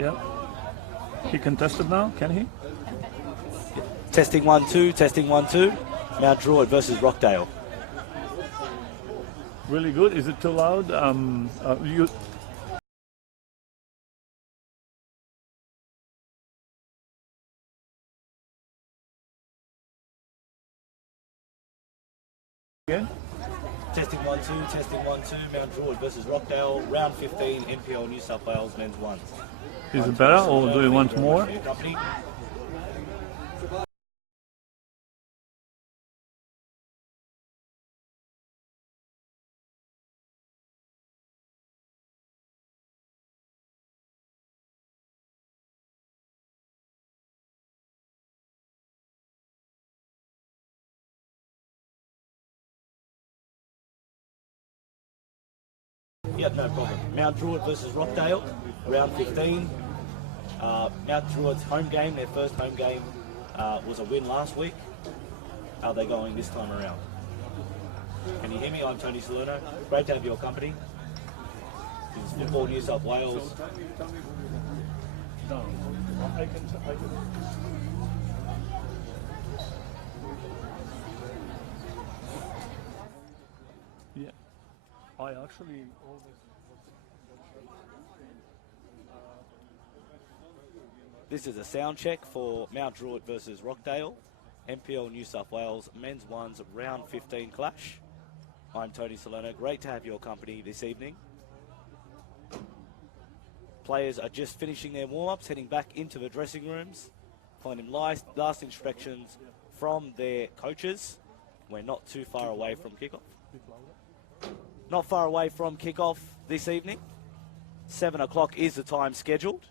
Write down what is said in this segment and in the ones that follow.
Yeah. He can test it now, can he? Testing 1 2, testing 1 2. Mount Druitt versus Rockdale. Really good. Is it too loud? You. Again? Testing 1 2, testing 1 2. Mount Druitt versus Rockdale. Round 15, NPL New South Wales men's ones. Is it better, or do you want more? Yep, no problem. Mount Druitt versus Rockdale, round 15. Mount Druitt's home game, their first home game, was a win last week. How are they going this time around? Can you hear me? I'm Tony Salerno. Great to have your company. This is Football New South Wales. No. I can. Yeah. I actually always. This is a sound check for Mount Druitt versus Rockdale, NPL New South Wales men's ones round 15 clash. I'm Tony Salerno. Great to have your company this evening. Players are just finishing their warm-ups, heading back into the dressing rooms, finding last instructions from their coaches. We're not too far away from kickoff. Not far away from kickoff this evening. 7 o'clock is the time scheduled.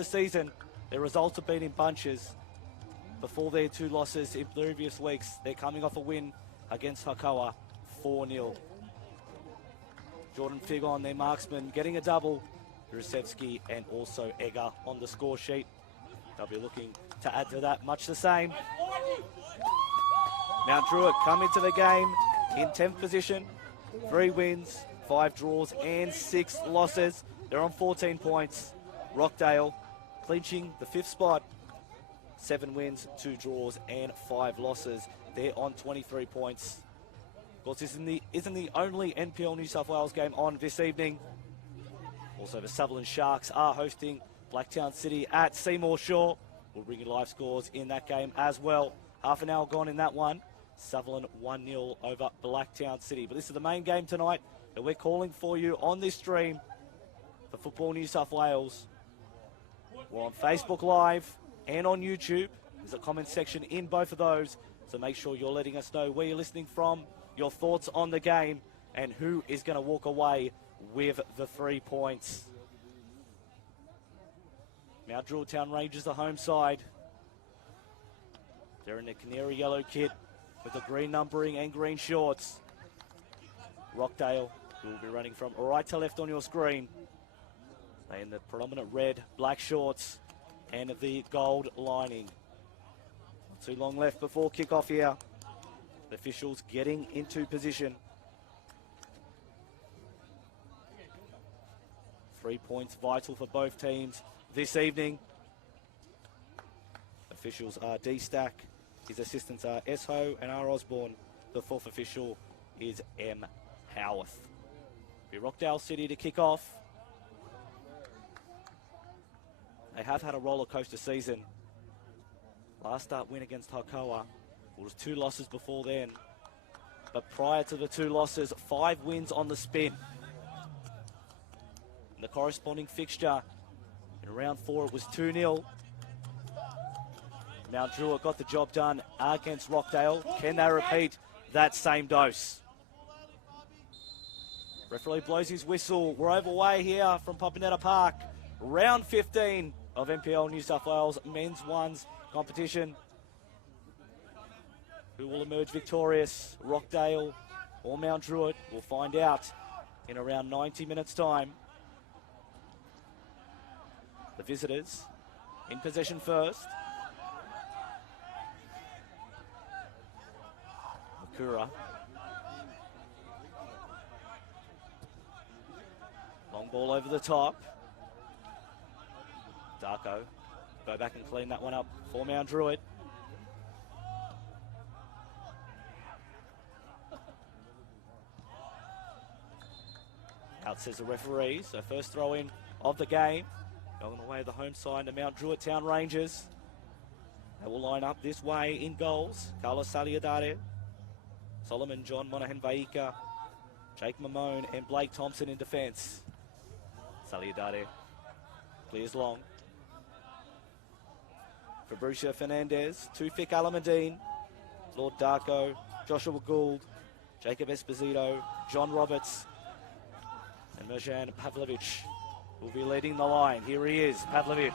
the season, their results have been in bunches. Before their 2 losses in previous weeks, they're coming off a win against Hakoah, 4-0. Jordan Figon, their marksman, getting a double. Rusevski and also Egger on the score sheet. They'll be looking to add to that, much the same. Mount Druitt come into the game in 10th position. 3 wins, 5 draws and 6 losses. They're on 14 points. Rockdale clinching the 5th spot. 7 wins, 2 draws and 5 losses. They're on 23 points. Of course, this isn't the only NPL New South Wales game on this evening. Also, the Sutherland Sharks are hosting Blacktown City at Seymour Shore. We'll bring you live scores in that game as well. Half an hour gone in that one. Sutherland 1-0 over Blacktown City. But this is the main game tonight that we're calling for you on this stream for Football New South Wales. We're on Facebook Live and on YouTube. There's a comment section in both of those. So make sure you're letting us know where you're listening from, your thoughts on the game, and who is going to walk away with the 3 points. Mount Druitt Town Rangers, the home side. They're in the canary yellow kit with the green numbering and green shorts. Rockdale, who will be running from right to left on your screen. They in the predominant red, black shorts and the gold lining. Not too long left before kickoff here. The officials getting into position. 3 points vital for both teams this evening. Officials are D-Stack. His assistants are S-Ho and R. Osborne. The 4th official is M. Howarth. Be Rockdale City to kick off. They have had a roller coaster season. Last start win against Hakoah. It was 2 losses before then. But prior to the 2 losses, 5 wins on the spin. In the corresponding fixture, in round 4 it was 2-0. Mount Druitt got the job done against Rockdale. Can they repeat that same dose? Referee blows his whistle. We're overway here from Popinetta Park. Round 15 of NPL New South Wales men's ones competition. Who will emerge victorious? Rockdale or Mount Druitt? We'll find out in around 90 minutes' time. The visitors in possession first. Makura. Long ball over the top. Darko. Go back and clean that one up for Mount Druitt. Out says the referee. So first throw in of the game. Going away the home side to Mount Druitt Town Rangers. They will line up this way in goals. Carlos Saliadare, Solomon John Monahan Vaika, Jake Mamone and Blake Thompson in defence. Saliadare clears long. Fabricio Fernandez, Tufik Alamadine, Lord Darko, Joshua Gould, Jacob Esposito, John Roberts, and Mirjan Pavlovich will be leading the line. Here he is, Pavlovich,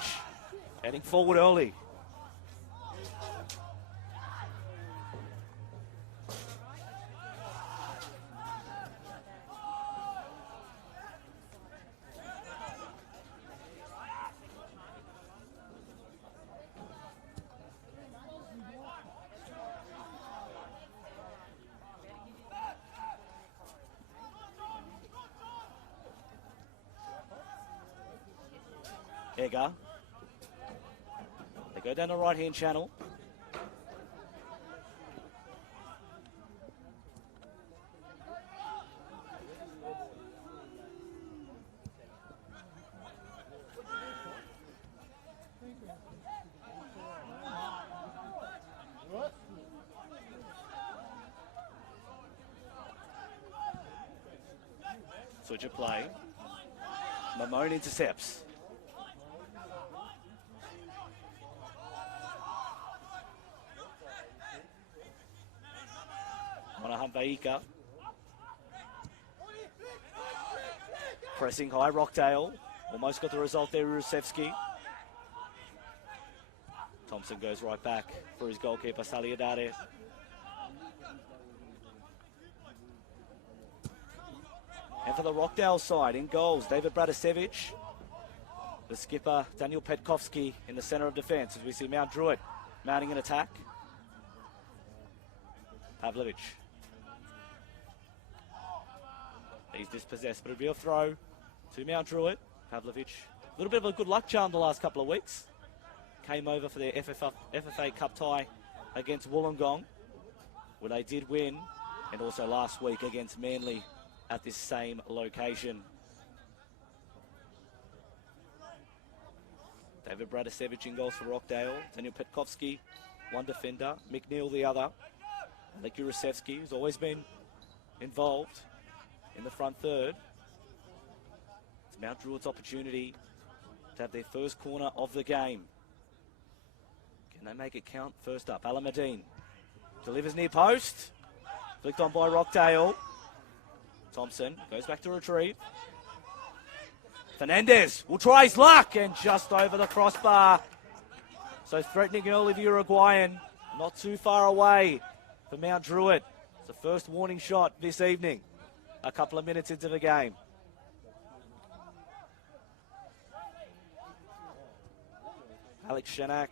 heading forward early. Egger. They go down the right-hand channel. Switch of play. Mamone intercepts. Monahan Vaika. Pressing high, Rockdale. Almost got the result there, Rusevski. Thompson goes right back for his goalkeeper, Saliadare. And for the Rockdale side, in goals, David Bradasevich. The skipper, Daniel Petkovsky, in the centre of defence, as we see Mount Druitt mounting an attack. Pavlovich. He's dispossessed, but a real throw to Mount Druitt. Pavlovich, a little bit of a good luck charm the last couple of weeks. Came over for their FFA Cup tie against Wollongong, where they did win, and also last week against Manly at this same location. David Bradasevich in goals for Rockdale. Daniel Petkovsky, one defender. Mick Neal, the other. Alek Jurasevsky, who's always been involved in the front third. It's Mount Druitt's opportunity to have their first corner of the game. Can they make it count? First up, Alameddine delivers near post. Flicked on by Rockdale. Thompson goes back to retrieve. Fernandez will try his luck and just over the crossbar. So threatening early the Uruguayan, not too far away for Mount Druitt. It's the first warning shot this evening, a couple of minutes into the game. Alex Shanak,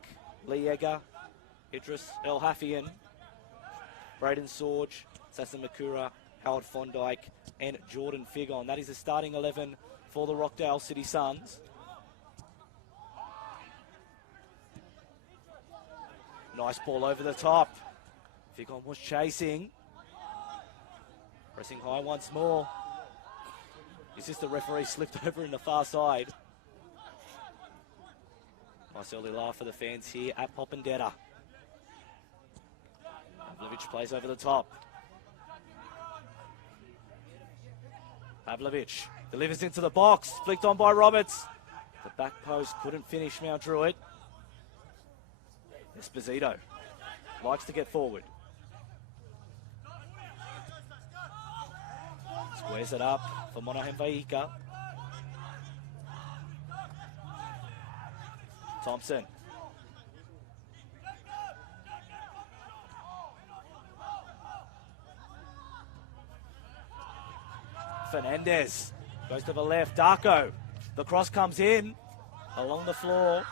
Lee Egger, Idris El Hafian, Braden Sorge, Sasson Makura, Howard Fondike and Jordan Figon. That is the starting 11 for the Rockdale City Suns. Nice ball over the top. Figon was chasing. Pressing high once more. Is this the referee slipped over in the far side? Nice early laugh for the fans here at Popendetta. Pavlovich plays over the top. Pavlovich delivers into the box, flicked on by Roberts. The back post couldn't finish Mount Druitt. Esposito likes to get forward. Squares it up for Monahan Vaika. Thompson. Fernandez goes to the left. Darko. The cross comes in along the floor.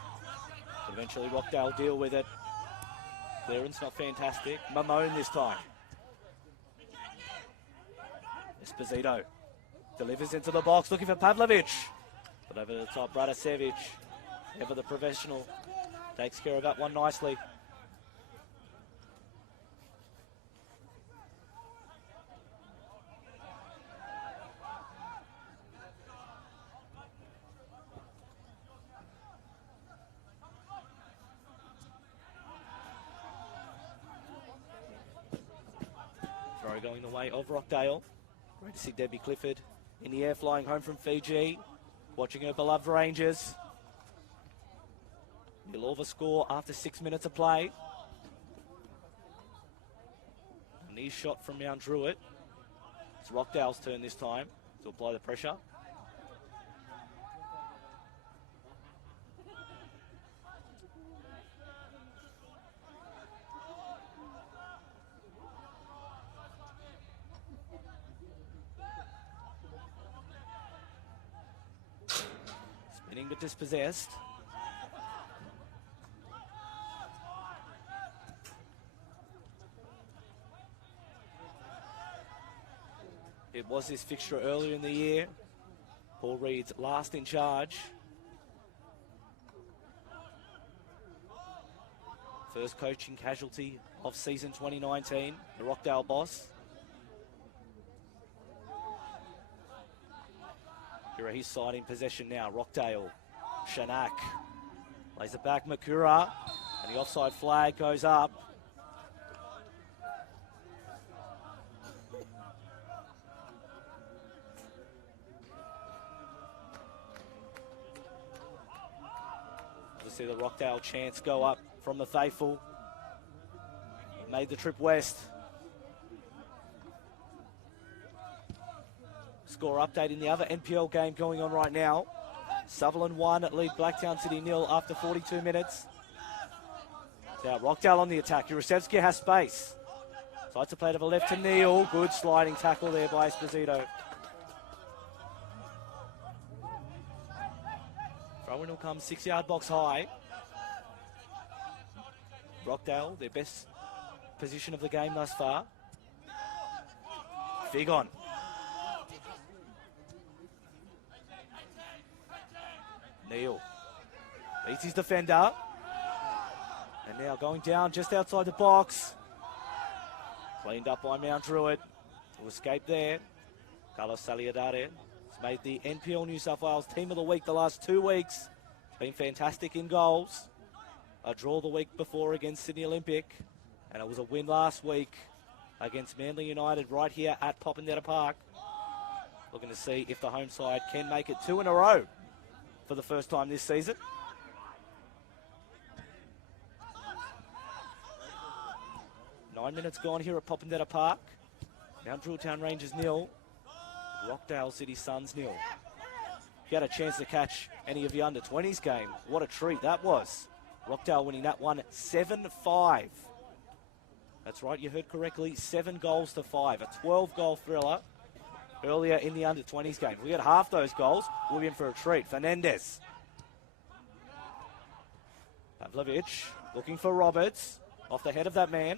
Eventually Rockdale deal with it. Clearance not fantastic. Mamone this time. Esposito delivers into the box looking for Pavlovich. But over the top, Bradasevich, ever the professional, takes care of that one nicely. Throw going the way of Rockdale. Great to see Debbie Clifford in the air flying home from Fiji, watching her beloved Rangers. Milova score after 6 minutes of play. A knee shot from Mount Druitt. It's Rockdale's turn this time to apply the pressure. Spinning but dispossessed. It was this fixture earlier in the year. Paul Reed's last in charge. First coaching casualty of season 2019, the Rockdale boss. Here are his side in possession now. Rockdale, Shanak, lays it back, Makura, and the offside flag goes up. See the Rockdale chants go up from the faithful. Made the trip west. Score update in the other NPL game going on right now. Sutherland 1 lead Blacktown City 0 after 42 minutes. Now Rockdale on the attack. Jurasevski has space. Side to play to the left to Neil. Good sliding tackle there by Esposito. Throw-in will come 6-yard box high. Rockdale, their best position of the game thus far. Figon. Neil beats his defender. And now going down just outside the box. Cleaned up by Mount Druitt. To escape there. Carlos Saliadare has made the NPL New South Wales Team of the Week the last 2 weeks. Been fantastic in goals. A draw the week before against Sydney Olympic. And it was a win last week against Manly United right here at Popondetta Park. Looking to see if the home side can make it 2 in a row for the first time this season. Nine minutes gone here at Popondetta Park. Mount Druitt Town Rangers 0. Rockdale City Suns 0. If you had a chance to catch any of the under-20s game, what a treat that was. Rockdale winning that one 7-5. That's right, you heard correctly, 7 goals to 5. A 12-goal thriller earlier in the under-20s game. If we get half those goals, we'll be in for a treat. Fernandez. Pavlovich looking for Roberts. Off the head of that man.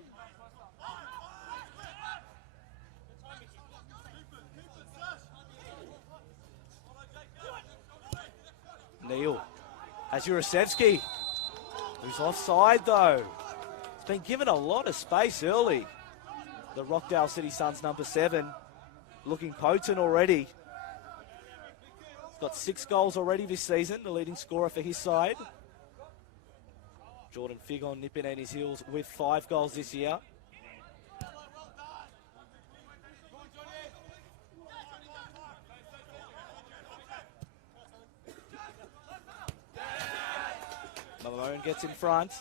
Neil has Jurasevski, who's offside though. He's been given a lot of space early. The Rockdale City Suns number 7, looking potent already. He's got 6 goals already this season, the leading scorer for his side. Jordan Figon nipping at his heels with 5 goals this year. Malone gets in front.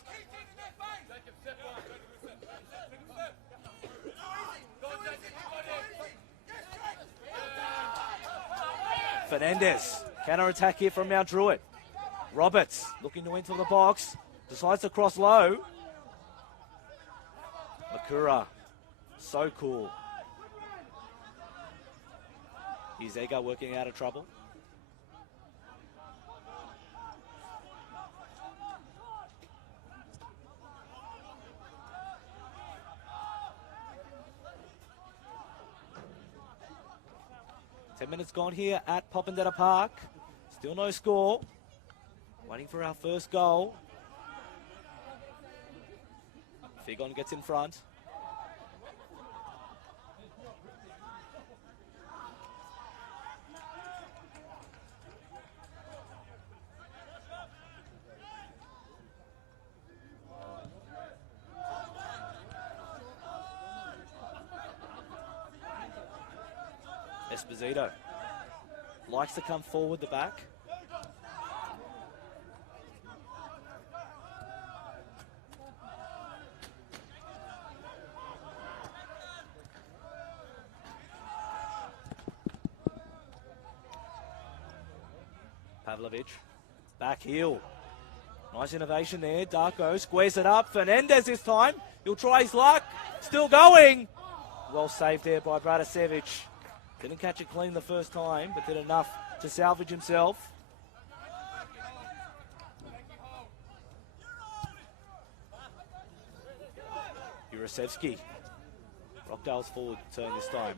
Fernandez, counter-attack here from Mount Druitt. Roberts looking to enter the box, decides to cross low. Makura, so cool. Izega working out of trouble. Minutes gone here at Popondetta Park. Still no score. Waiting for our first goal. Figon gets in front. Esposito likes to come forward the back. Pavlovich, back heel. Nice innovation there. Darko squares it up. Fernandez this time. He'll try his luck. Still going. Well saved there by Bratasevich. Didn't catch it clean the first time, but did enough to salvage himself. Jurasevski. Rockdale's forward turn this time.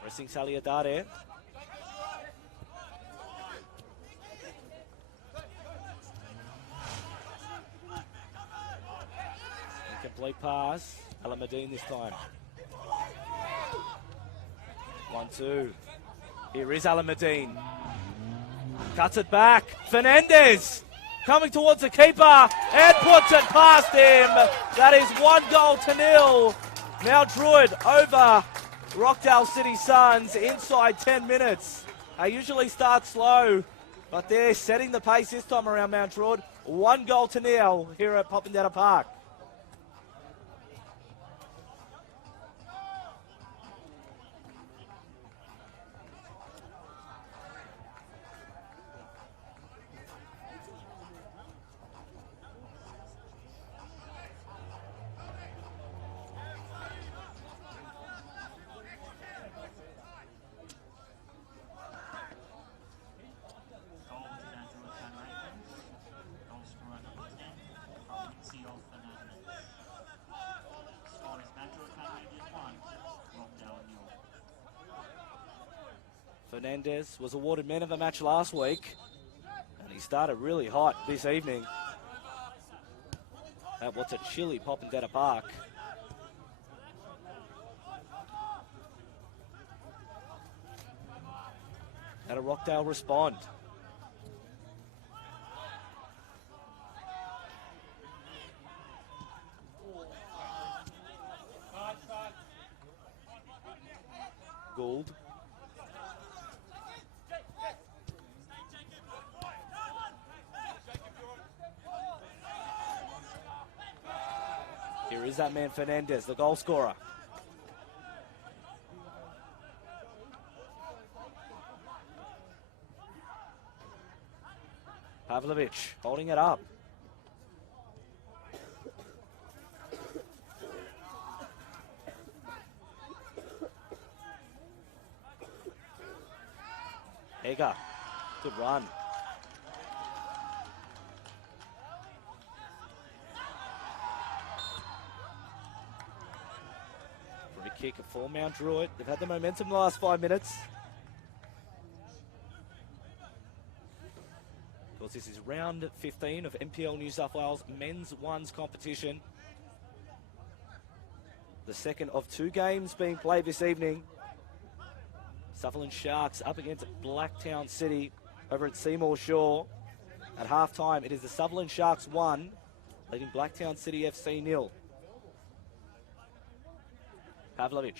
Pressing Saliadare. Incomplete pass. Alamadine this time. 1-2. Here is Alamadine. Cuts it back. Fernandez coming towards the keeper and puts it past him. That is 1-0. Now Druitt over Rockdale City Suns inside 10 minutes. They usually start slow, but they're setting the pace this time around Mount Druitt. 1-0 here at Popondetta Park. Fernandez was awarded man of the match last week, and he started really hot this evening at what's a chilly Popondetta Park. How did Rockdale respond? Gould. Here is that man Fernandez, the goal scorer. Pavlovic holding it up. Egger, good run. Free kick for Mount Druitt. They've had the momentum the last 5 minutes. Of course, this is round 15 of NPL New South Wales men's ones competition. The second of 2 games being played this evening. Sutherland Sharks up against Blacktown City over at Seymour Shore. At halftime, it is the Sutherland Sharks 1, leading Blacktown City FC 0. Pavlovic.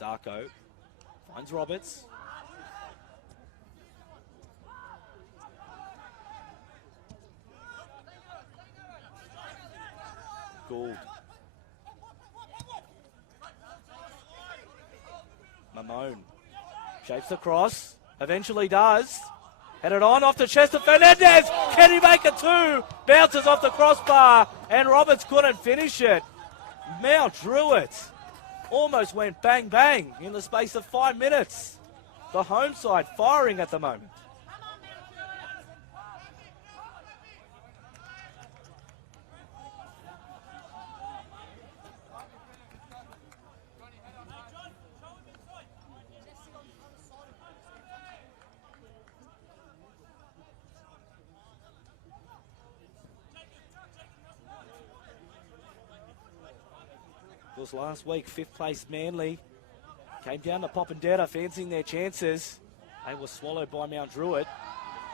Darko finds Roberts. Gould. Mamone shapes the cross, eventually does. Headed on off the chest of Fernandez. Can he make it 2? Bounces off the crossbar and Roberts couldn't finish it. Mount Druitt almost went bang bang in the space of 5 minutes. The home side firing at the moment. Was last week, 5th place Manly came down to Popondetta, fancying their chances. They were swallowed by Mount Druitt.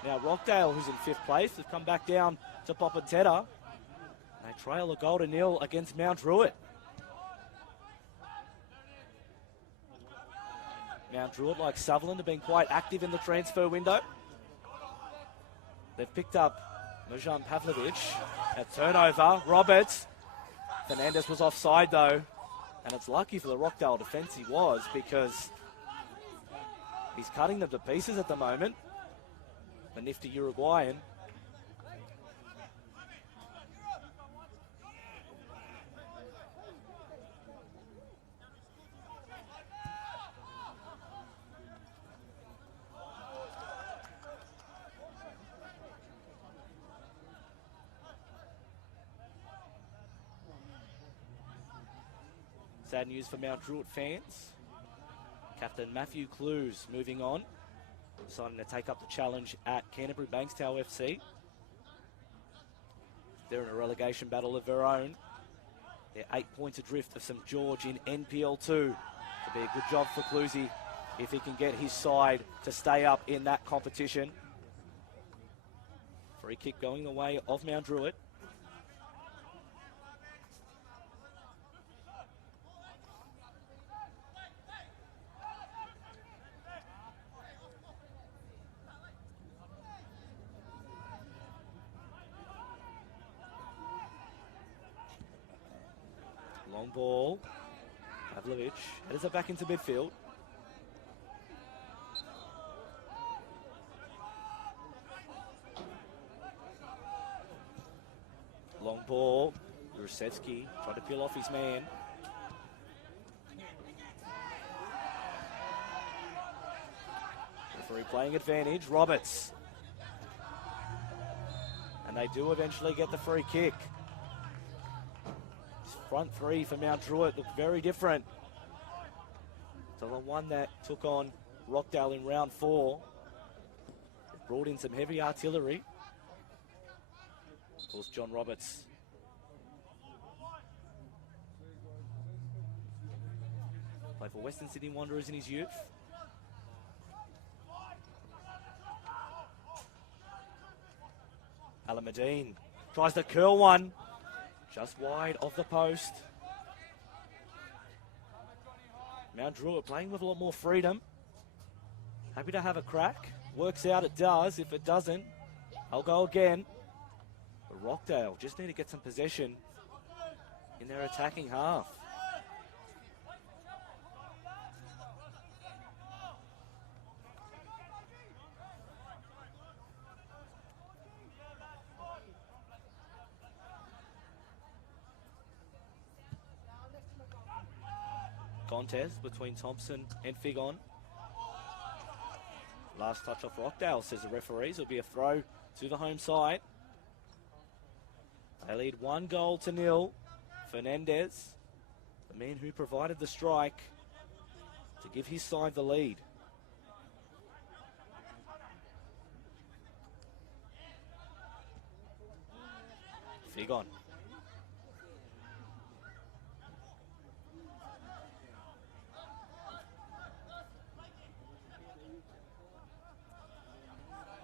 Now Rockdale, who's in 5th place, have come back down to Popondetta. They trail a goal to 0 against Mount Druitt. Mount Druitt, like Sutherland, have been quite active in the transfer window. They've picked up Mojan Pavlovic. A turnover, Roberts. Fernandez was offside though. And it's lucky for the Rockdale defence he was, because he's cutting them to pieces at the moment. The nifty Uruguayan. Sad news for Mount Druitt fans. Captain Matthew Clues moving on, deciding to take up the challenge at Canterbury Bankstown FC. They're in a relegation battle of their own. They're 8 points adrift of St George in NPL 2. It'll be a good job for Cluesy if he can get his side to stay up in that competition. Free kick going the way of Mount Druitt. Long ball. Pavlovic headers it back into midfield. Long ball. Rusevsky tried to peel off his man. Referee playing advantage. Roberts. And they do eventually get the free kick. Front 3 for Mount Druitt look very different the one that took on Rockdale in round 4. Brought in some heavy artillery. Of course, John Roberts. Played for Western Sydney Wanderers in his youth. Alameddine tries to curl one. Just wide of the post. Mount Druitt playing with a lot more freedom. Happy to have a crack. Works out, it does. If it doesn't, I'll go again. But Rockdale just need to get some possession in their attacking half. Contest between Thompson and Figon. Last touch off Rockdale, says the referees. It'll be a throw to the home side. They lead 1-0. Fernandez, the man who provided the strike, to give his side the lead. Figon.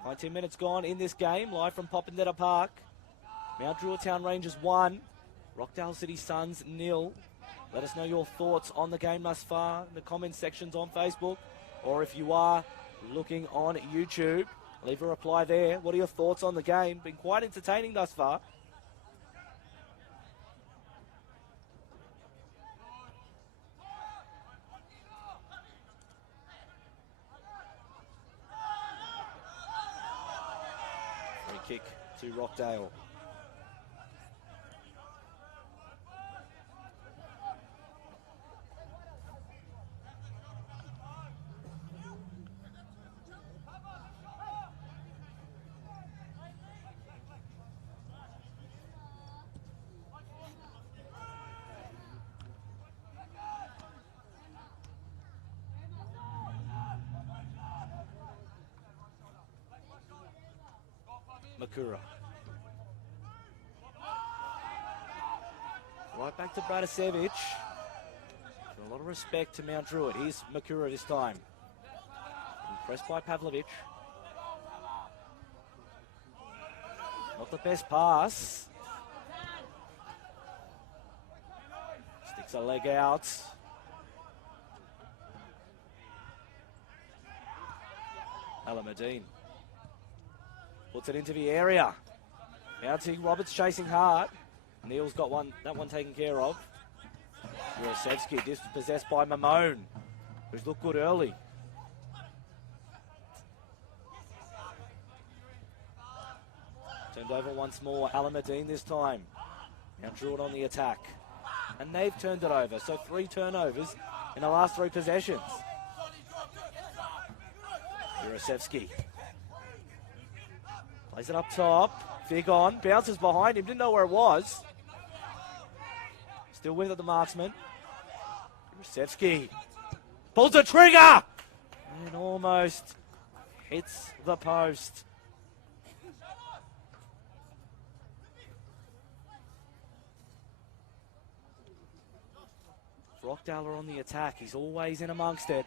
$19 minutes gone in this game, live from Popondetta Park. Mount Druitt Town Rangers 1, Rockdale City Suns 0. Let us know your thoughts on the game thus far in the comments sections on Facebook, or if you are looking on YouTube, leave a reply there. What are your thoughts on the game? Been quite entertaining thus far. Kick to Rockdale. Makura. Right back to Bratisevich. A lot of respect to Mount Druitt. Here's Makura this time. Impressed by Pavlovich. Not the best pass. Sticks a leg out. Alameddine puts it into the area. Mounting, Roberts chasing hard. Neil's got that one taken care of. Jurasevsky dispossessed by Mamone, who's looked good early. Turned over once more, Alameddine this time. Now Druitt on the attack. And they've turned it over, so 3 turnovers in the last 3 possessions. Jurasevsky plays it up top. Figon bounces behind him, didn't know where it was. Still with it, the marksman. Jurasevsky pulls the trigger and almost hits the post. Rockdale are on the attack. He's always in amongst it.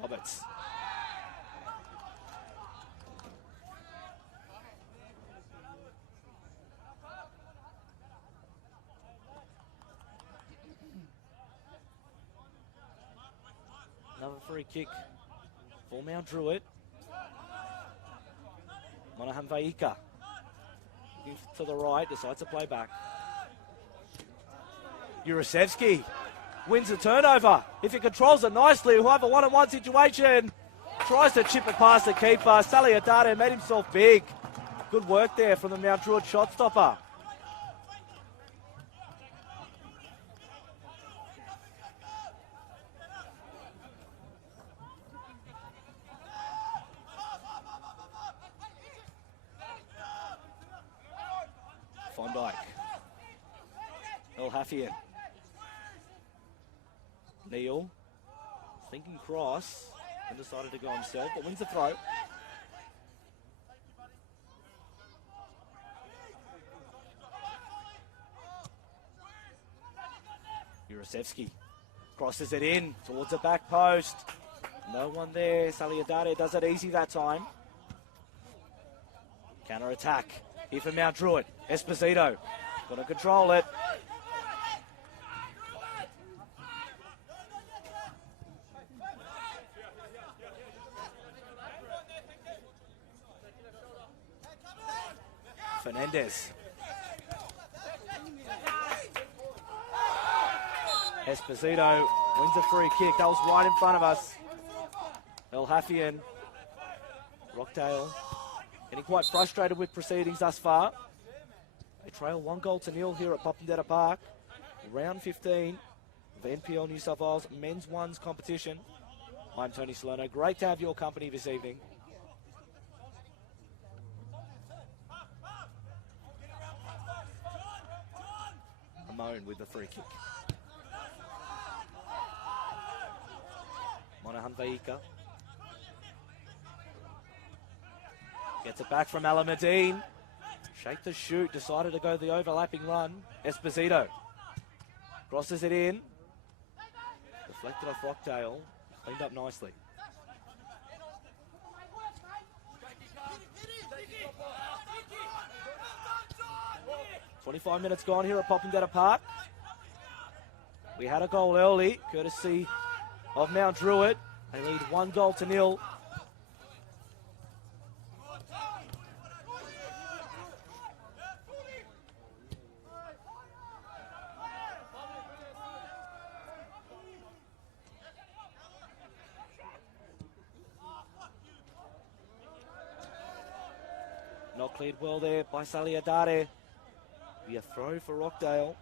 Roberts. Another free kick for Mount Druitt. Monahan Vaika looking to the right, decides to play back. Jurasevsky wins the turnover. If he controls it nicely, he'll have a one-on-one situation. Tries to chip it past the keeper. Saliadate made himself big. Good work there from the Mount Druitt shot stopper. Klondike. El Hafian. Neil. Thinking cross. And decided to go himself, but wins the throw. Jurasevsky crosses it in towards the back post. No one there. Saliadare does it easy that time. Counter attack. Here for Mount Druitt. Esposito. Got to control it. Fernandez. Esposito wins a free kick. That was right in front of us. El Hafian. Rockdale getting quite frustrated with proceedings thus far. They trail 1-0 here at Popondetta Park. Round 15 of NPL New South Wales Men's Ones competition. I'm Tony Salerno. Great to have your company this evening. Ramon with the free kick. Monahan Vaika. Gets it back from Alameddine. Shake the shoot, decided to go the overlapping run. Esposito. Crosses it in. Deflected off Rockdale. Cleaned up nicely. "25 minutes gone here at Popondetta Park. We had a goal early, courtesy of Mount Druitt. They lead 1-0. Not cleared well there by Saliadare. Be a throw for Rockdale.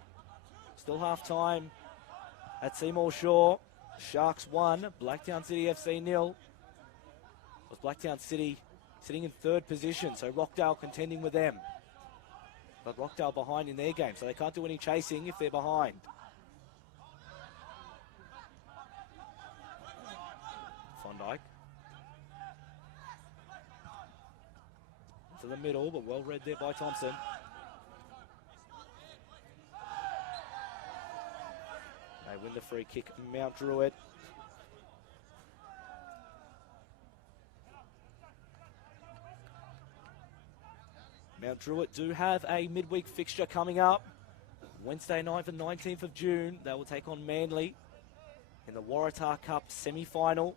Still half time at Seymour Shaw. Sharks 1, Blacktown City FC 0. Was Blacktown City sitting in third position, so Rockdale contending with them. But Rockdale behind in their game, so they can't do any chasing if they're behind. Klondike. To the middle, but well read there by Thompson. They win the free kick, Mount Druitt. Mount Druitt do have a midweek fixture coming up. Wednesday night, the 19th of June, they will take on Manly in the Waratah Cup semi-final.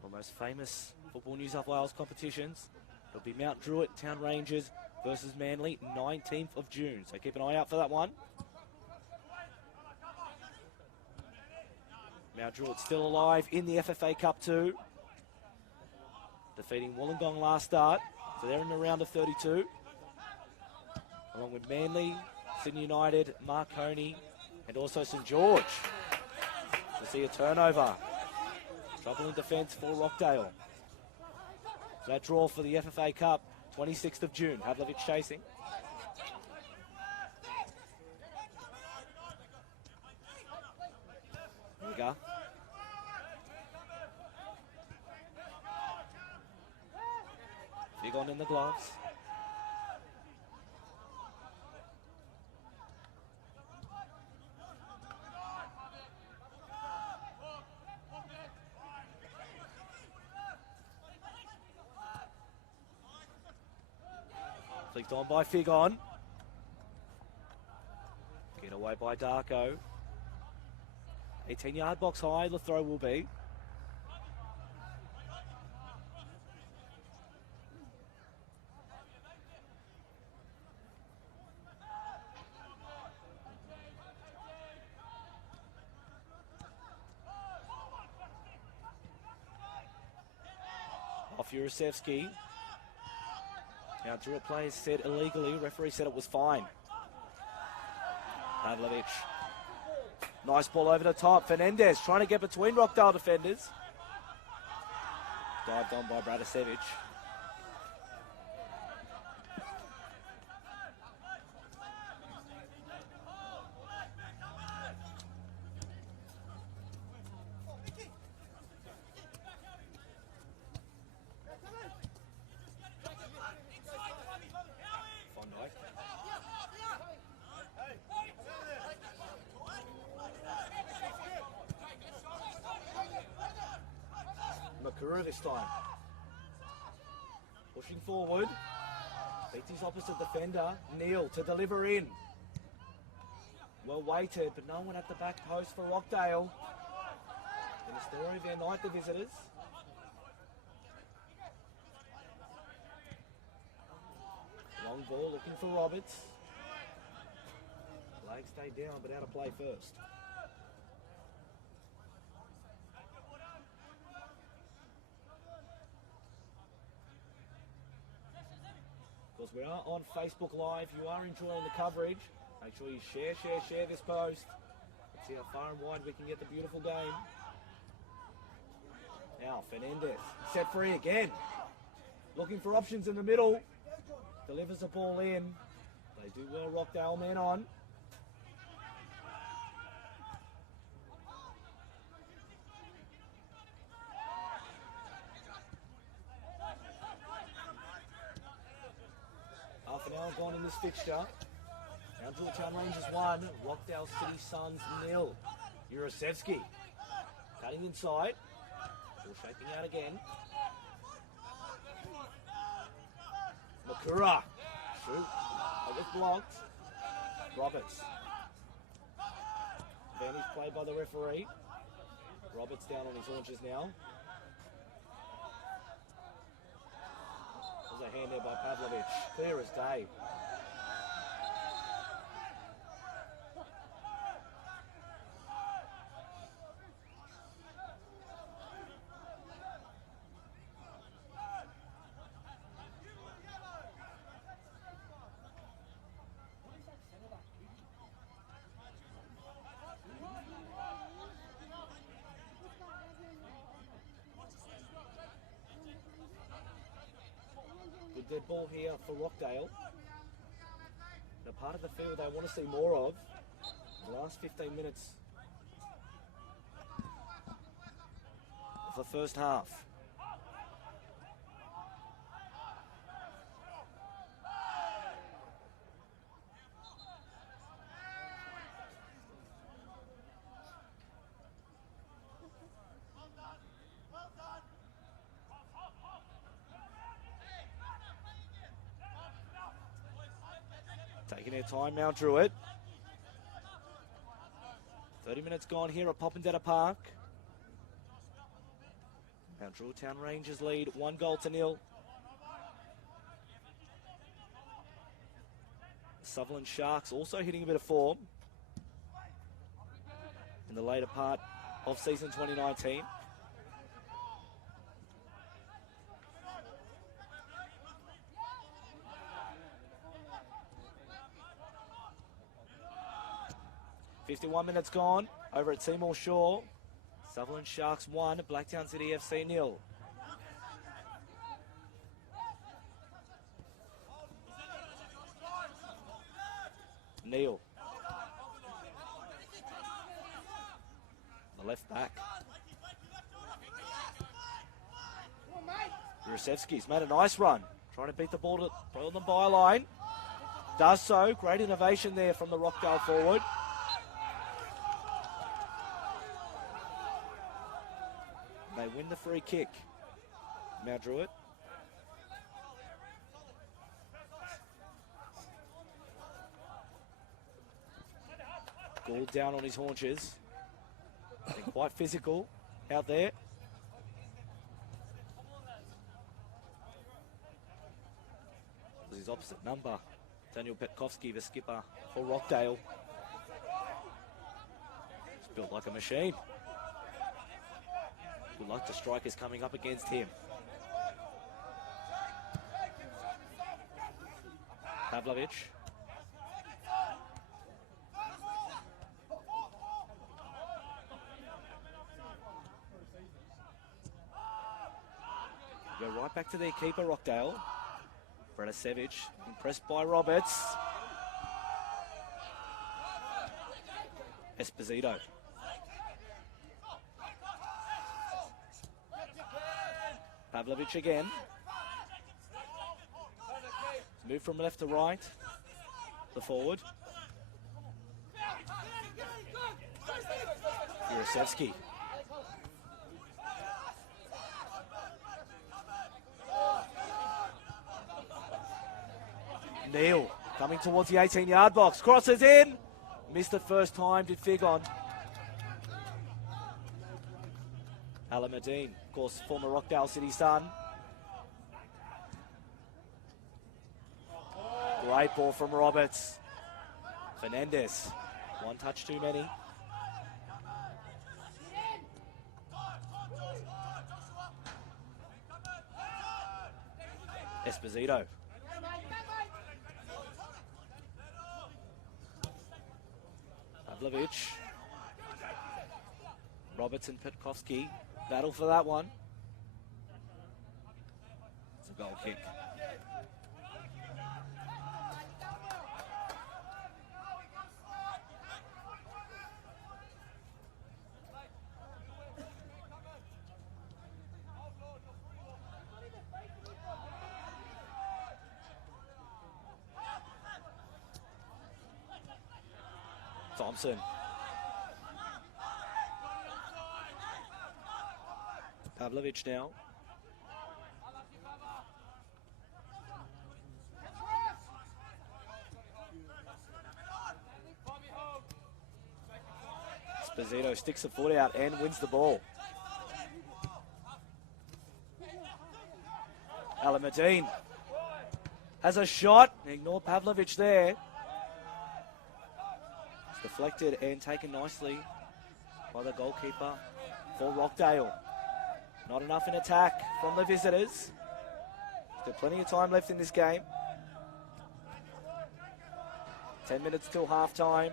One of the most famous Football New South Wales competitions. It'll be Mount Druitt Town Rangers versus Manly, 19th of June. So keep an eye out for that one. Mount Druitt still alive in the FFA Cup too. Defeating Wollongong last start. So they're in the round of 32. Along with Manly, Sydney United, Marconi, and also St George. We'll see a turnover. Trouble in defence for Rockdale. So that draw for the FFA Cup, 26th of June. Havlovich chasing. There we go. Big on in the gloves. Flicked on by Figon. Get away by Darko. 18-yard box high, the throw will be. Off Jurasevsky. Now Druitt players said illegally, referee said it was fine. Pavlovich. Nice ball over the top. Fernandez trying to get between Rockdale defenders. Dived on by Bradasevic. Makura this time. Pushing forward. Beats his opposite defender. Neil to deliver in. Well weighted, but no one at the back post for Rockdale. In the story of their night, the visitors. Long ball looking for Roberts. Leg stayed down, but out of play first. Of course, we are on Facebook Live. You are enjoying the coverage. Make sure you share this post. Let's see how far and wide we can get the beautiful game. Now, Fernandez, set free again. Looking for options in the middle. Delivers the ball in. They do well, Rockdale, man on. Half an hour gone in this fixture. Now Druitt Rangers 1, Rockdale City Suns 0. Jurasevsky cutting inside. Still shaping out again. Makura. Shoot. It was blocked. Roberts. Advantage played by the referee. Roberts down on his haunches now. There's a hand there by Pavlovich. Clear as day. Good dead ball here for Rockdale. The part of the field they want to see more of. The last 15 minutes of the first half. Taking their time now, Druitt. 30 minutes gone here at Poppendetta Park. Now Druitt Rangers lead 1-0. Sutherland Sharks also hitting a bit of form in the later part of season 2019. .51 minutes gone over at Seymour Shore. Sutherland Sharks 1, Blacktown City FC 0. Neil. The left back. Jurasevsky's made a nice run. Trying to beat the ball on the byline. Does so. Great innovation there from the Rockdale forward. They win the free kick. Now Druitt. Gould down on his haunches. Been quite physical out there. This is his opposite number. Daniel Petkovsky, the skipper for Rockdale. He's built like a machine. Would like the strikers coming up against him. Pavlovich. Go right back to their keeper, Rockdale. Branicevic, impressed by Roberts. Esposito. Pavlovich again. Move from left to right. The forward. Jurasevsky. Neil coming towards the 18-yard box. Crosses in. Missed it first time, did Figon. Alamadine, of course, former Rockdale City son. Great ball from Roberts. Fernandez, one touch too many. Esposito. Pavlovic. Roberts and Petkovsky battle for that one. It's a goal kick. Thompson. Pavlovic now. Esposito sticks a foot out and wins the ball. Alamadine has a shot. Ignore Pavlovic there. Deflected and taken nicely by the goalkeeper for Rockdale. Not enough in attack from the visitors. Still plenty of time left in this game. 10 minutes till half-time.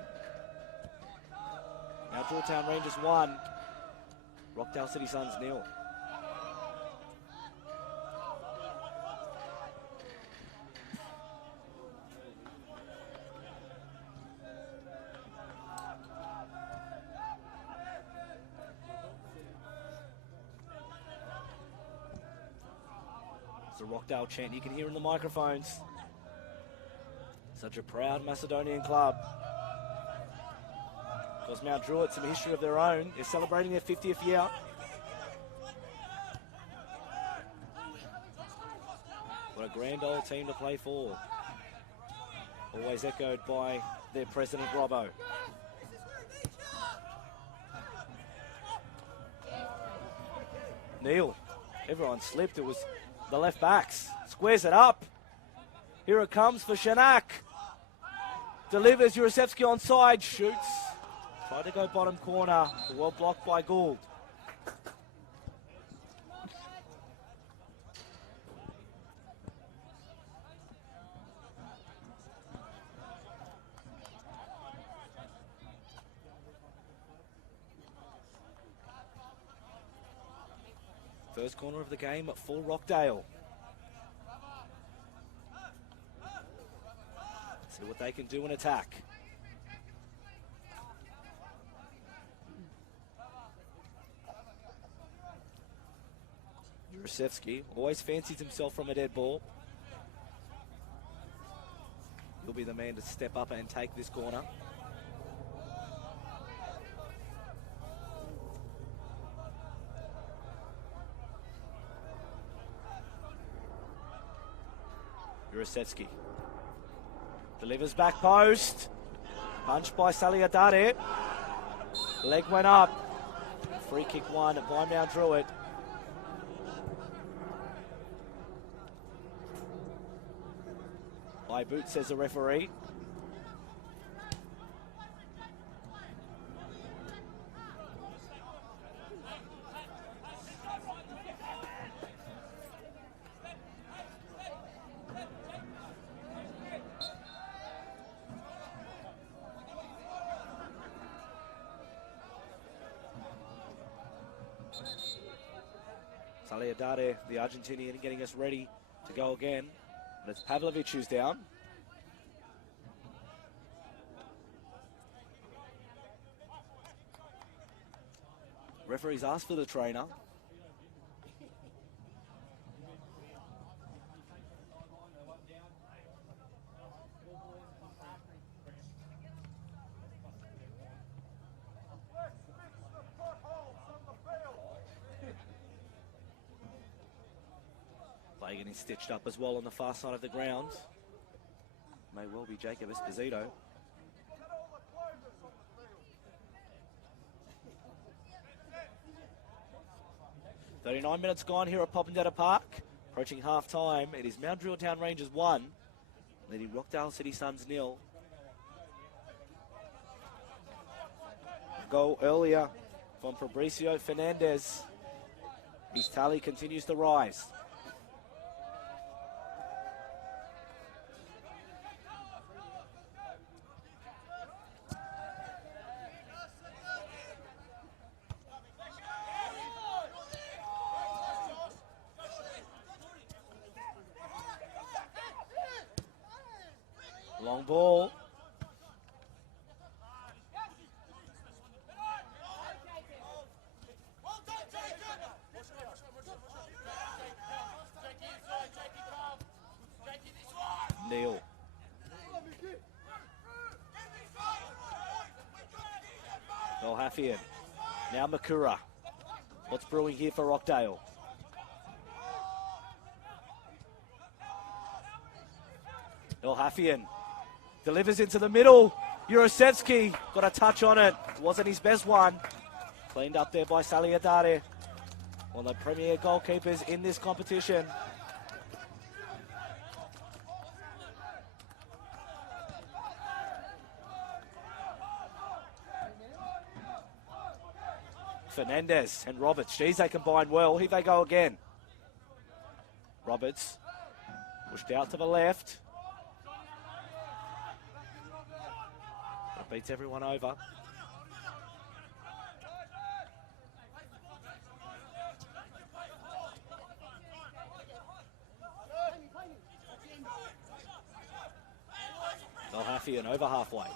Now Georgetown Rangers 1. Rockdale City Suns 0. The Rockdale chant you can hear in the microphones. Such a proud Macedonian club. Of course, Mount Druitt, some history of their own. They're celebrating their 50th year. What a grand old team to play for. Always echoed by their president, Robbo. Neil, everyone slipped. It was the left backs. Squares it up. Here it comes for Shanak. Delivers Jurasevsky onside. Shoots. Tried to go bottom corner. Well blocked by Gould. First corner of the game for Rockdale. See what they can do in attack. Jurasevsky always fancies himself from a dead ball. He'll be the man to step up and take this corner. Jurasevsky delivers back post. Punched by Saliadare. Leg went up. Free kick one by Mount Druitt. High boot, says the referee. Saliadare, the Argentinian, getting us ready to go again. But it's Pavlovic who's down. Referees asked for the trainer. Play getting stitched up as well on the far side of the ground. May well be Jacob Esposito. "39 minutes gone here at Popondetta Park. Approaching half-time. It is Mount Druitt Town Rangers 1, leading Rockdale City Suns 0. Goal earlier from Fabricio Fernandez. His tally continues to rise. Long ball. Neil. Halfian. Now Makura. What's brewing here for Rockdale? Halfian delivers into the middle. Jurasevsky got a touch on it. Wasn't his best one. Cleaned up there by Saliadare. One of the premier goalkeepers in this competition. Fernandez and Roberts. Geez, they combine well. Here they go again. Roberts pushed out to the left. Beats everyone over. Halfian over halfway.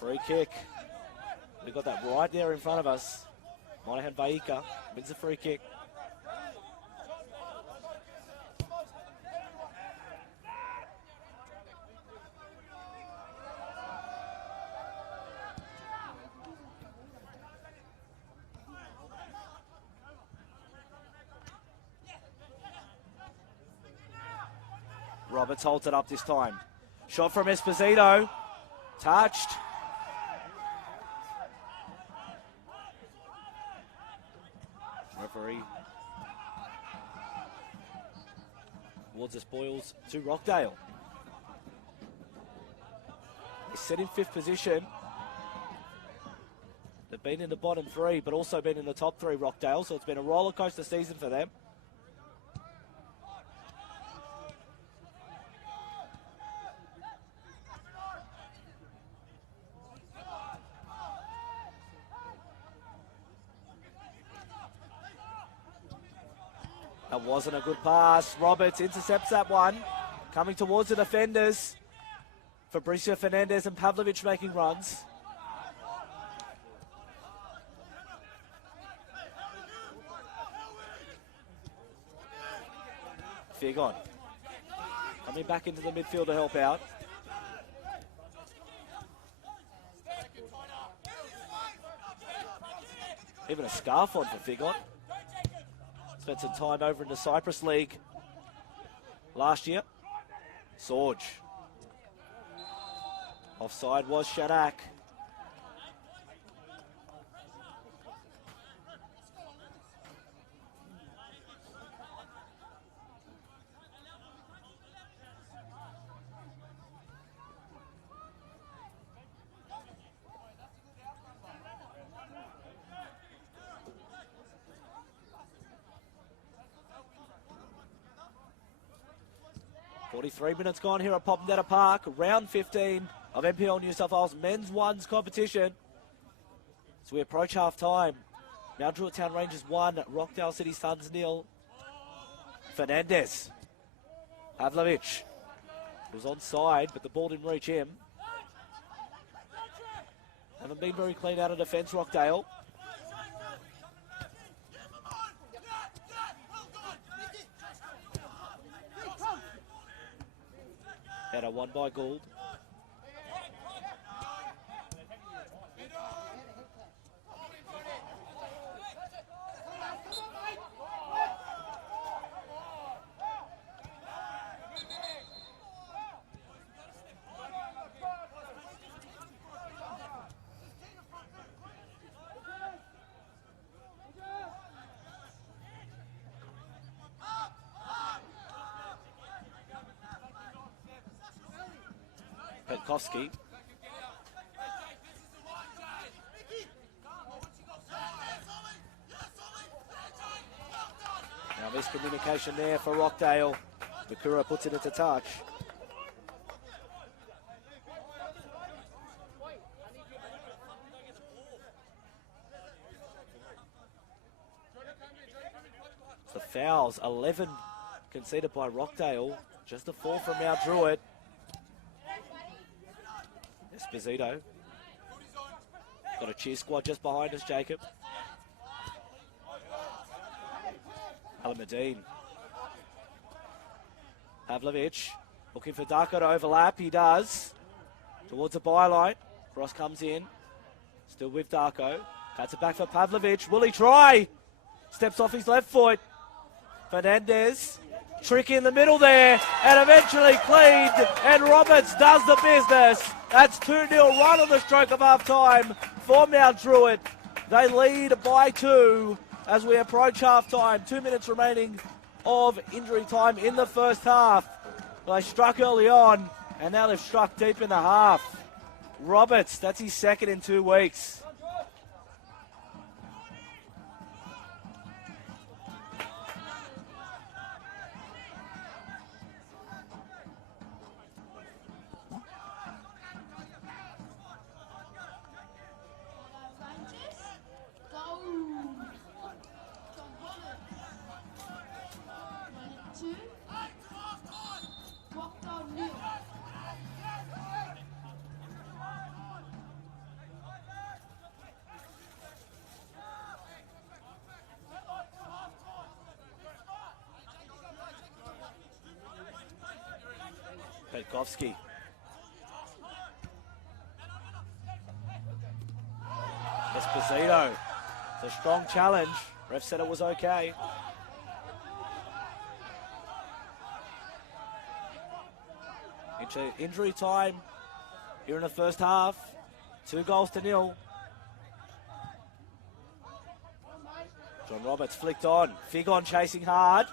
Free kick. We've got that right there in front of us. Monahan Baika wins the free kick. Roberts holds it up this time. Shot from Esposito. Touched. Referee awards the spoils to Rockdale. He's set in 5th position. They've been in the bottom 3, but also been in the top 3, Rockdale, so it's been a roller coaster season for them. That wasn't a good pass. Roberts intercepts that one. Coming towards the defenders. Fabricio Fernandez and Pavlovic making runs. Figon coming back into the midfield to help out. Even a scarf on for Figon. Spent some time over in the Cyprus League last year. Sorge. Offside was Shadak. Three minutes gone here at Popondetta Park. Round 15 of NPL New South Wales Men's Ones competition. So we approach half-time. Mount Druitt Town Rangers 1, Rockdale City Suns 0. Fernandez. Pavlovic was onside, but the ball didn't reach him. Haven't been very clean out of defence, Rockdale. Header won by Gould. Petkovsky. Now miscommunication there for Rockdale. Makura puts it into touch. The fouls, 11 conceded by Rockdale. Just a 4 from Mount Druitt. Esposito. Got a cheer squad just behind us, Jacob. Alamadine. Pavlovich looking for Darko to overlap. He does. Towards the byline. Cross comes in. Still with Darko. Cuts it back for Pavlovich. Will he try? Steps off his left foot. Fernandez. Trick in the middle there. And eventually cleaned. And Roberts does the business. That's 2-0 right on the stroke of half time for Mount Druitt. They lead by 2 as we approach half time. 2 minutes remaining of injury time in the first half. They struck early on, and now they've struck deep in the half. Roberts, that's his second in 2 weeks. Petkovsky. Esposito. It's a strong challenge. Ref said it was okay. Into injury time here in the first half. 2-0. John Roberts flicked on. Figon chasing hard.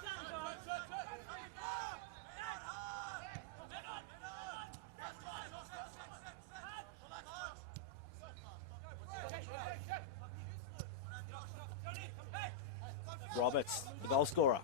Roberts, the goal scorer.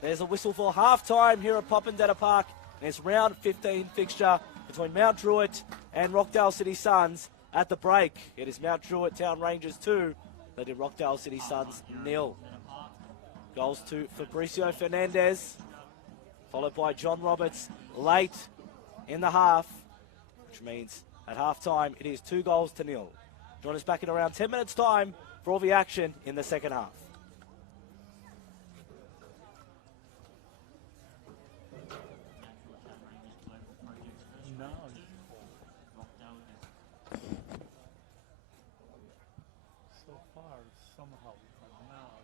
There's a whistle for half-time here at Popondetta Park. And it's round 15 fixture between Mount Druitt and Rockdale City Suns at the break. It is Mount Druitt Town Rangers 2. They did Rockdale City Suns 0. Goals to Fabricio Fernandez, followed by John Roberts late in the half, which means at half-time it is 2-0. Join us back in around 10 minutes' time for all the action in the second half. So far, somehow, now.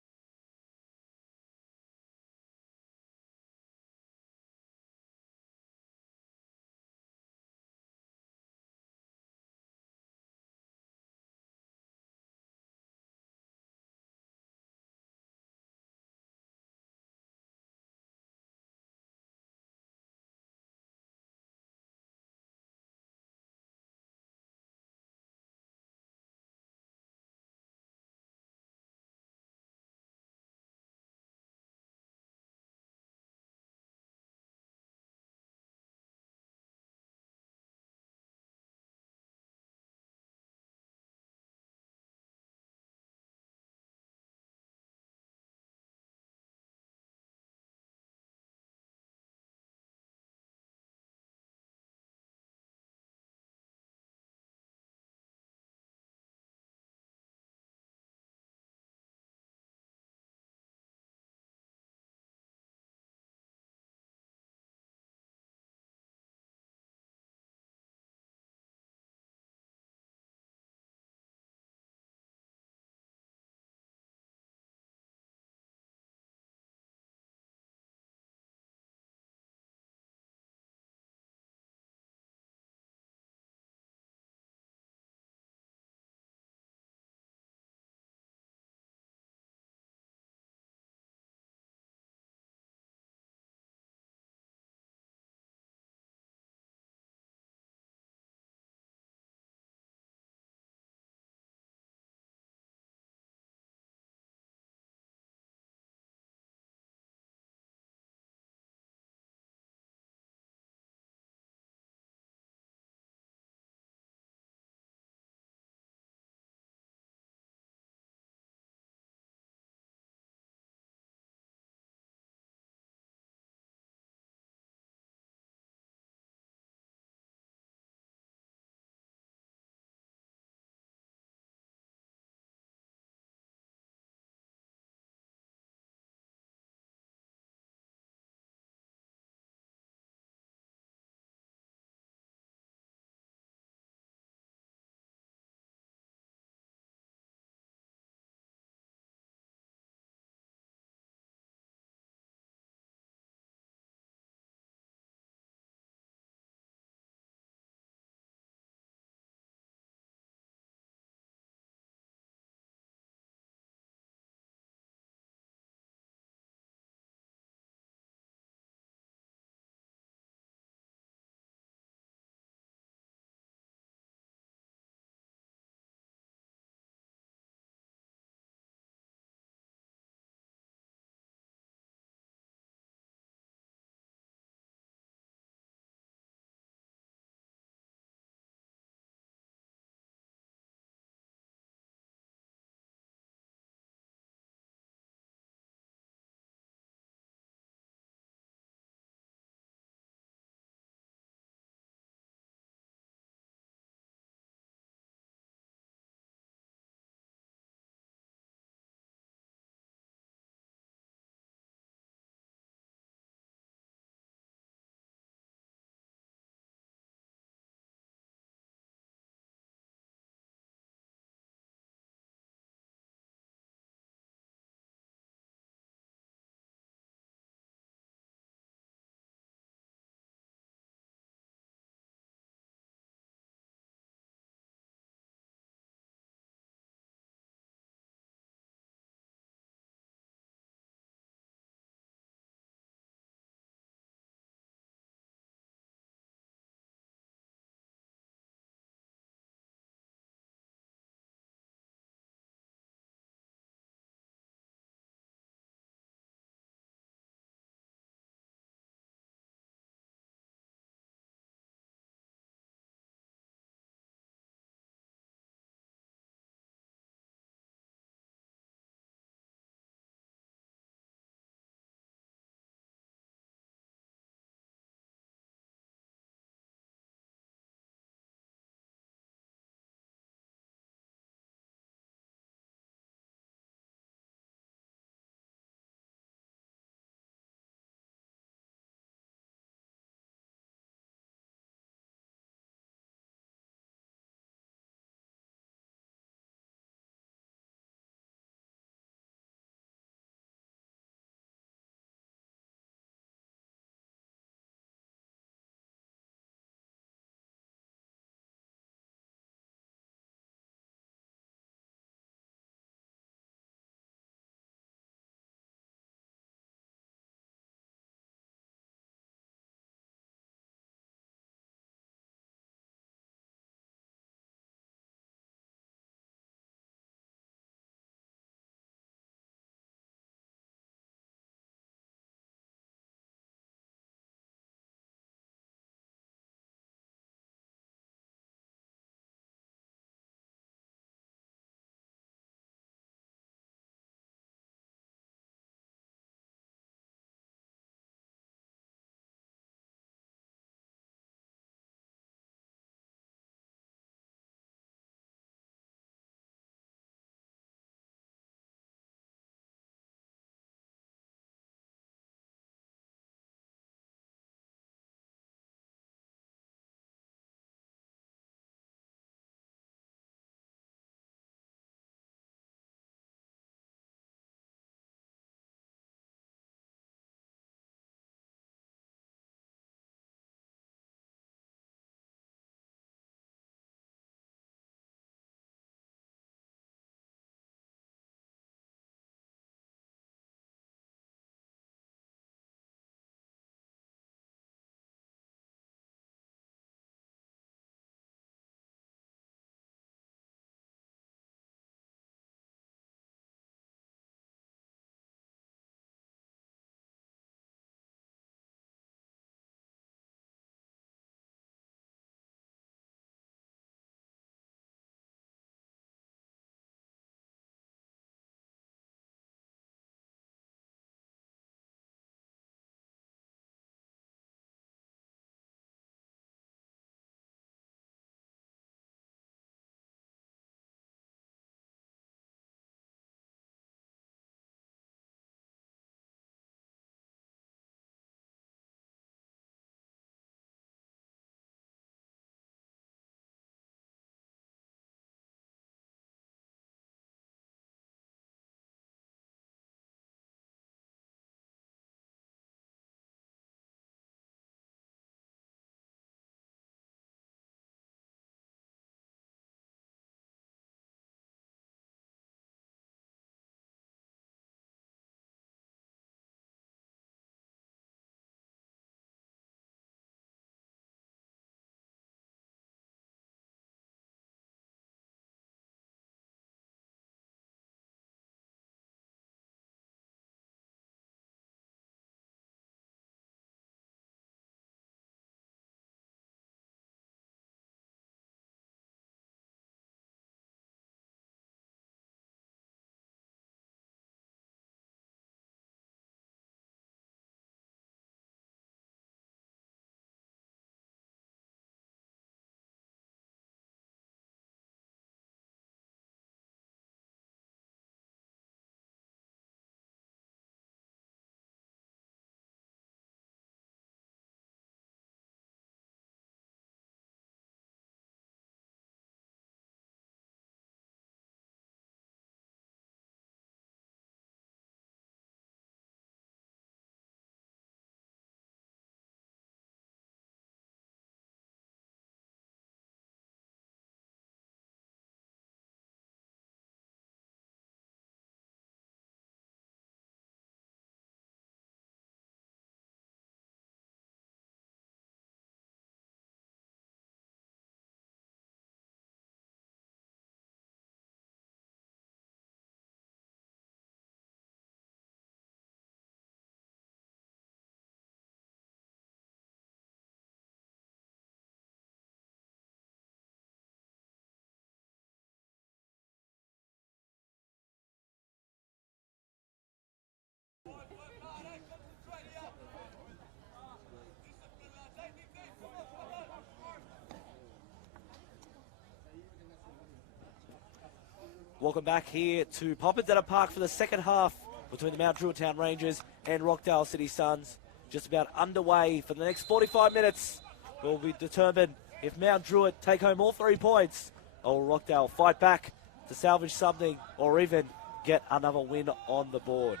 Welcome back here to Poppendetta Park for the second half between the Mount Druitt Town Rangers and Rockdale City Suns. Just about underway for the next 45 minutes. Will be determined if Mount Druitt take home all 3 points or Rockdale fight back to salvage something or even get another win on the board.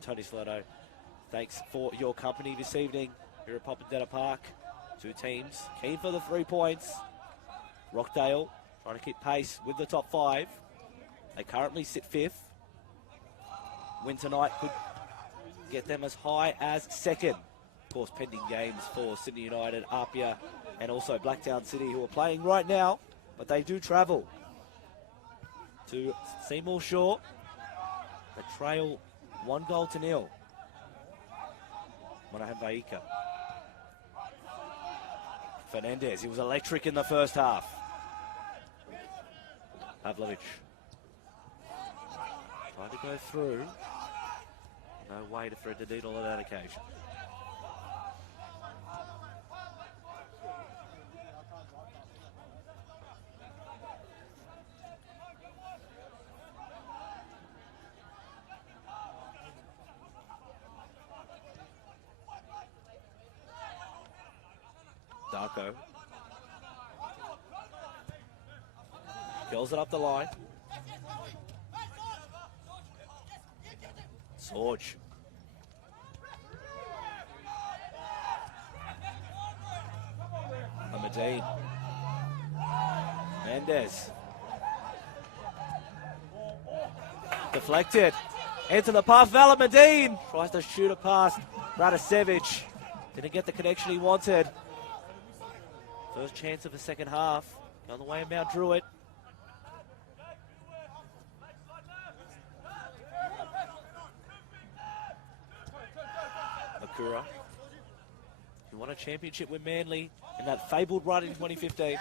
Tony Slotto, thanks for your company this evening here at Poppendetta Park. 2 teams keen for the 3 points. Rockdale trying to keep pace with the top 5. They currently sit 5th. Win tonight could get them as high as 2nd. Of course, pending games for Sydney United, Apia, and also Blacktown City, who are playing right now, but they do travel to Seymour Shore. They trail 1-0. Manahan Fernandez, he was electric in the first half. Pavlovic trying to go through. No way to thread the needle on that occasion. Darko kills it up the line. Sorge. Amadine. Mendez. Deflected. Into the path. Valamadine tries to shoot it past Radicevic. Didn't get the connection he wanted. First chance of the second half. On the way of Mount Druitt. Makura. He won a championship with Manly in that fabled run in 2015.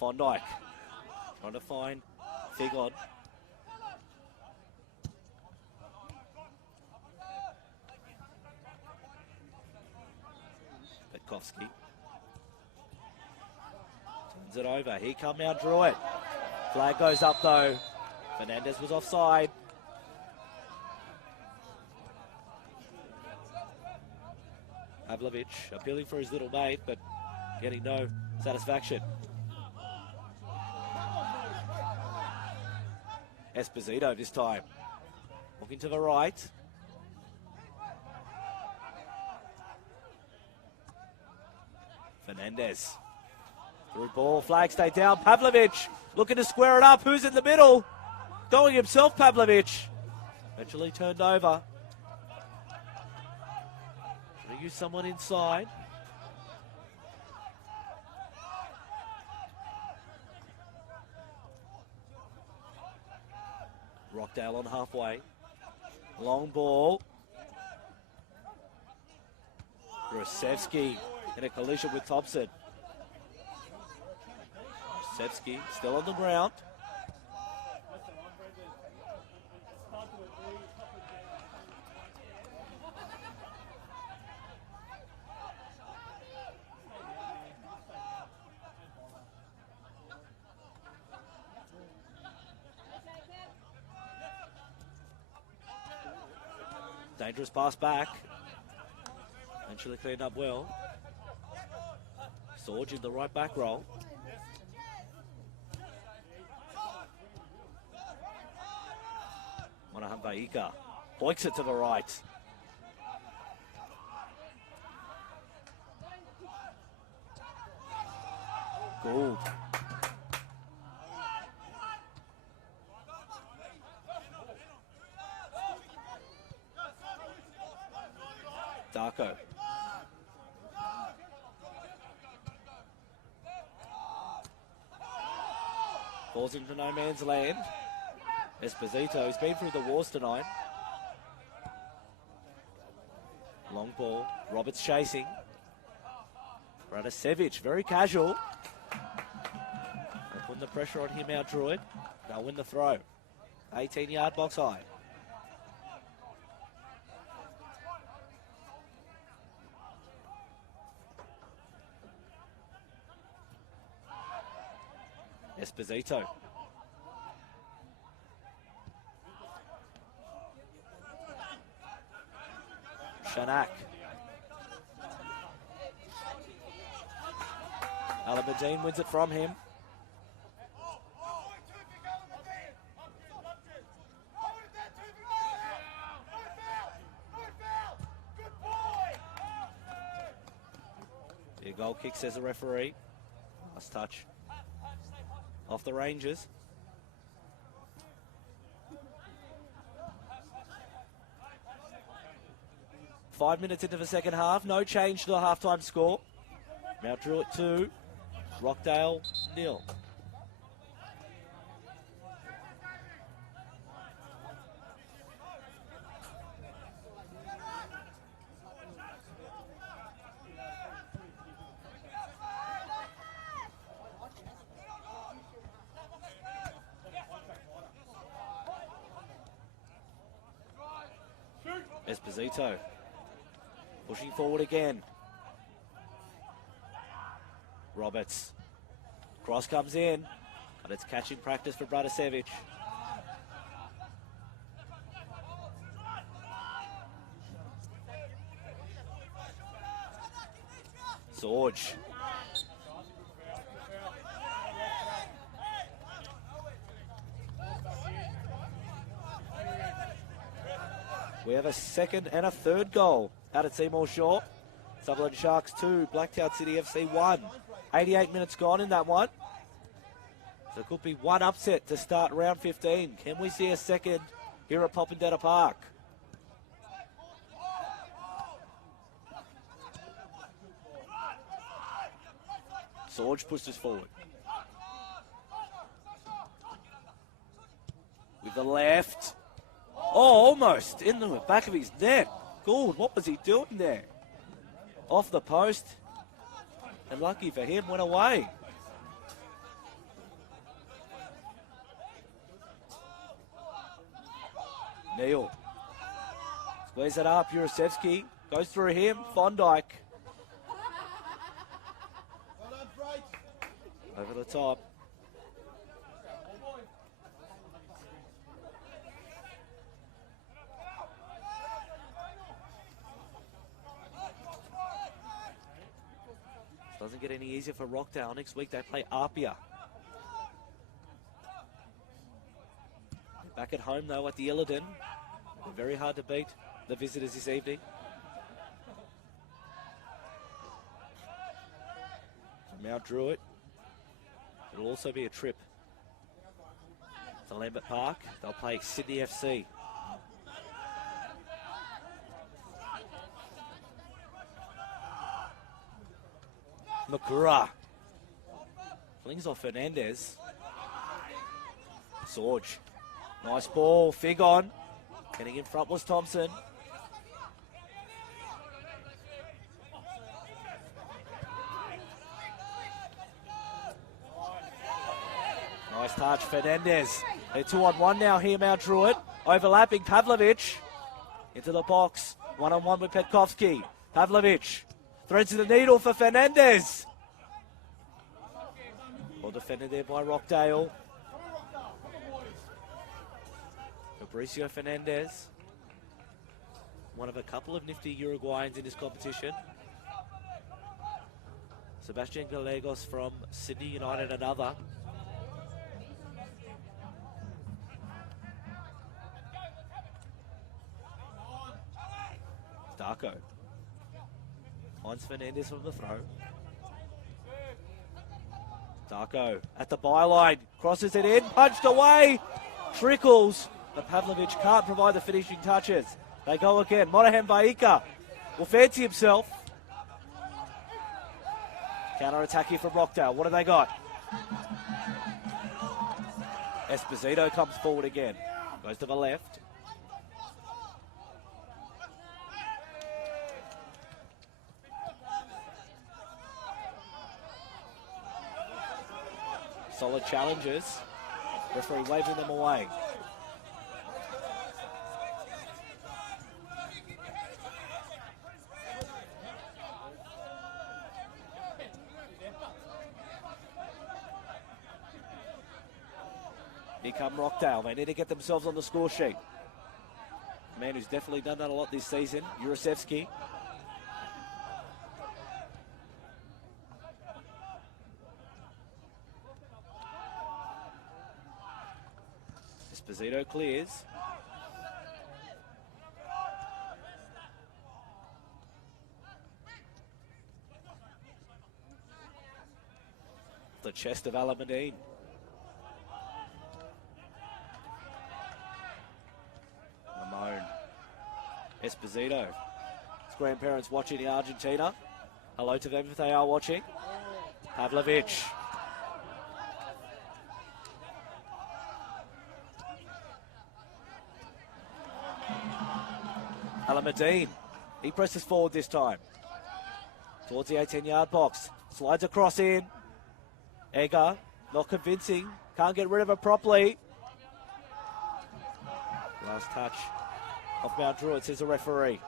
Fondike trying to find Figon. Petkovsky turns it over. Here come Mount Druitt. Flag goes up though. Fernandez was offside. Pavlovic appealing for his little mate, but getting no satisfaction. Esposito this time. Looking to the right. Fernandez. Through ball, flag stay down. Pavlovic looking to square it up. Who's in the middle? Going himself, Pavlovic. Eventually turned over. Trying to use someone inside. Rockdale on halfway. Long ball. Rusevsky in a collision with Thompson. Rusevsky still on the ground. Dangerous pass back. Eventually cleaned up well. Sorge in the right back row. Monahan Baika boinks it to the right. Gould. Darko. Falls into no man's land. Esposito, he's been through the wars tonight. Long ball. Roberts chasing. Radosevich, very casual. They're putting the pressure on him now, Druitt. They'll win the throw. 18-yard box high. Esposito. Shanak. Alabadine wins it from him. The goal kick, says the referee. Last touch off the Rangers. Five minutes into the second half, no change to the halftime score. Mount Druitt 2, Rockdale 0. Esposito pushing forward again. Roberts. Cross comes in, but it's catching practice for Radosevich. Sorge. We have a second and a third goal out at Seymour Shore. Sutherland Sharks 2, Blacktown City FC 1. 88 minutes gone in that one. So it could be one upset to start round 15. Can we see a second here at Popondetta Park? Sorge pushes forward. With the left. Oh, almost in the back of his net. Gould, what was he doing there? Off the post. And lucky for him, went away. Neal. Squares it up. Jurasevsky goes through him. Fondike. Over the top. Doesn't get any easier for Rockdale. Next week they play Apia. Back at home though at the Illidan. They're very hard to beat, the visitors this evening. Mount Druitt. It'll also be a trip to Lambert Park. They'll play Sydney FC. Makura flings off Fernandez. Sorge. Nice ball. Fig on. Getting in front was Thompson. Nice touch. Fernandez. They're 2-on-1 now here, Mount Druitt. Overlapping Pavlovich. Into the box. 1-on-1 with Petkovsky. Pavlovich. Threads the needle for Fernandez. Well defended there by Rockdale. Fabricio Fernandez. One of a couple of nifty Uruguayans in this competition. Sebastian Gallegos from Sydney United, another. Darko. Finds Fernandez from the throw. Darko at the byline. Crosses it in. Punched away. Trickles. But Pavlovich can't provide the finishing touches. They go again. Monahan Baika will fancy himself. Counter-attack here from Rockdale. What have they got? Esposito comes forward again. Goes to the left. Solid challenges. Referee waving them away. Here come Rockdale. They need to get themselves on the score sheet. A man who's definitely done that a lot this season, Jurasevski. Esposito clears. The chest of Alameddine. Ramon. Esposito. His grandparents watching in Argentina. Hello to them if they are watching. Pavlovic. Alameddine. He presses forward this time. Towards the 18-yard box. Slides across in. Egger, not convincing. Can't get rid of it properly. Last touch of Mount Druitt, says the referee.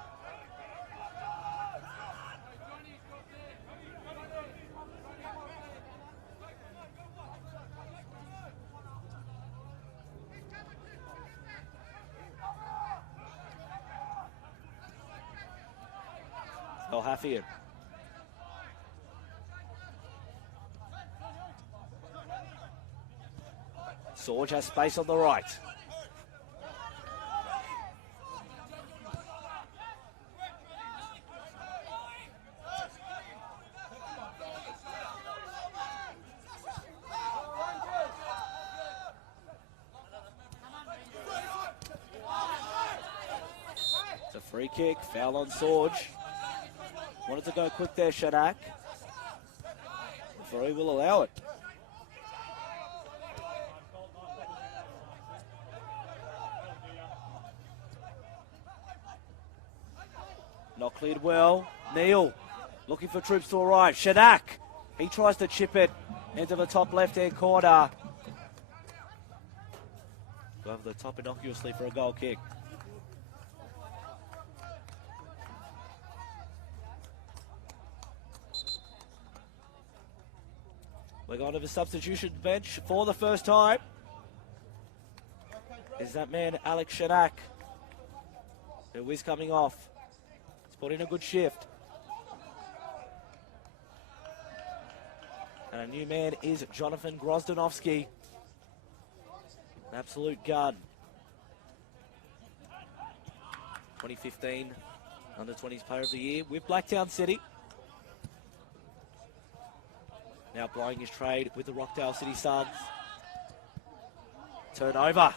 Halfian. Sorge has space on the right. It's a free kick, foul on Sorge. Wanted to go quick there, Shanak. The referee will allow it. Not cleared well. Neal looking for troops to arrive. Shanak, he tries to chip it into the top left-hand corner. Go over the top innocuously for a goal kick. We're going to the substitution bench for the first time. Is that man, Alex Shanak, who is coming off. He's put in a good shift. And a new man is Jonathan Grozdanovsky. An absolute gun. 2015 Under-20s Player of the Year with Blacktown City. Now plying his trade with the Rockdale City Suns. Turnover.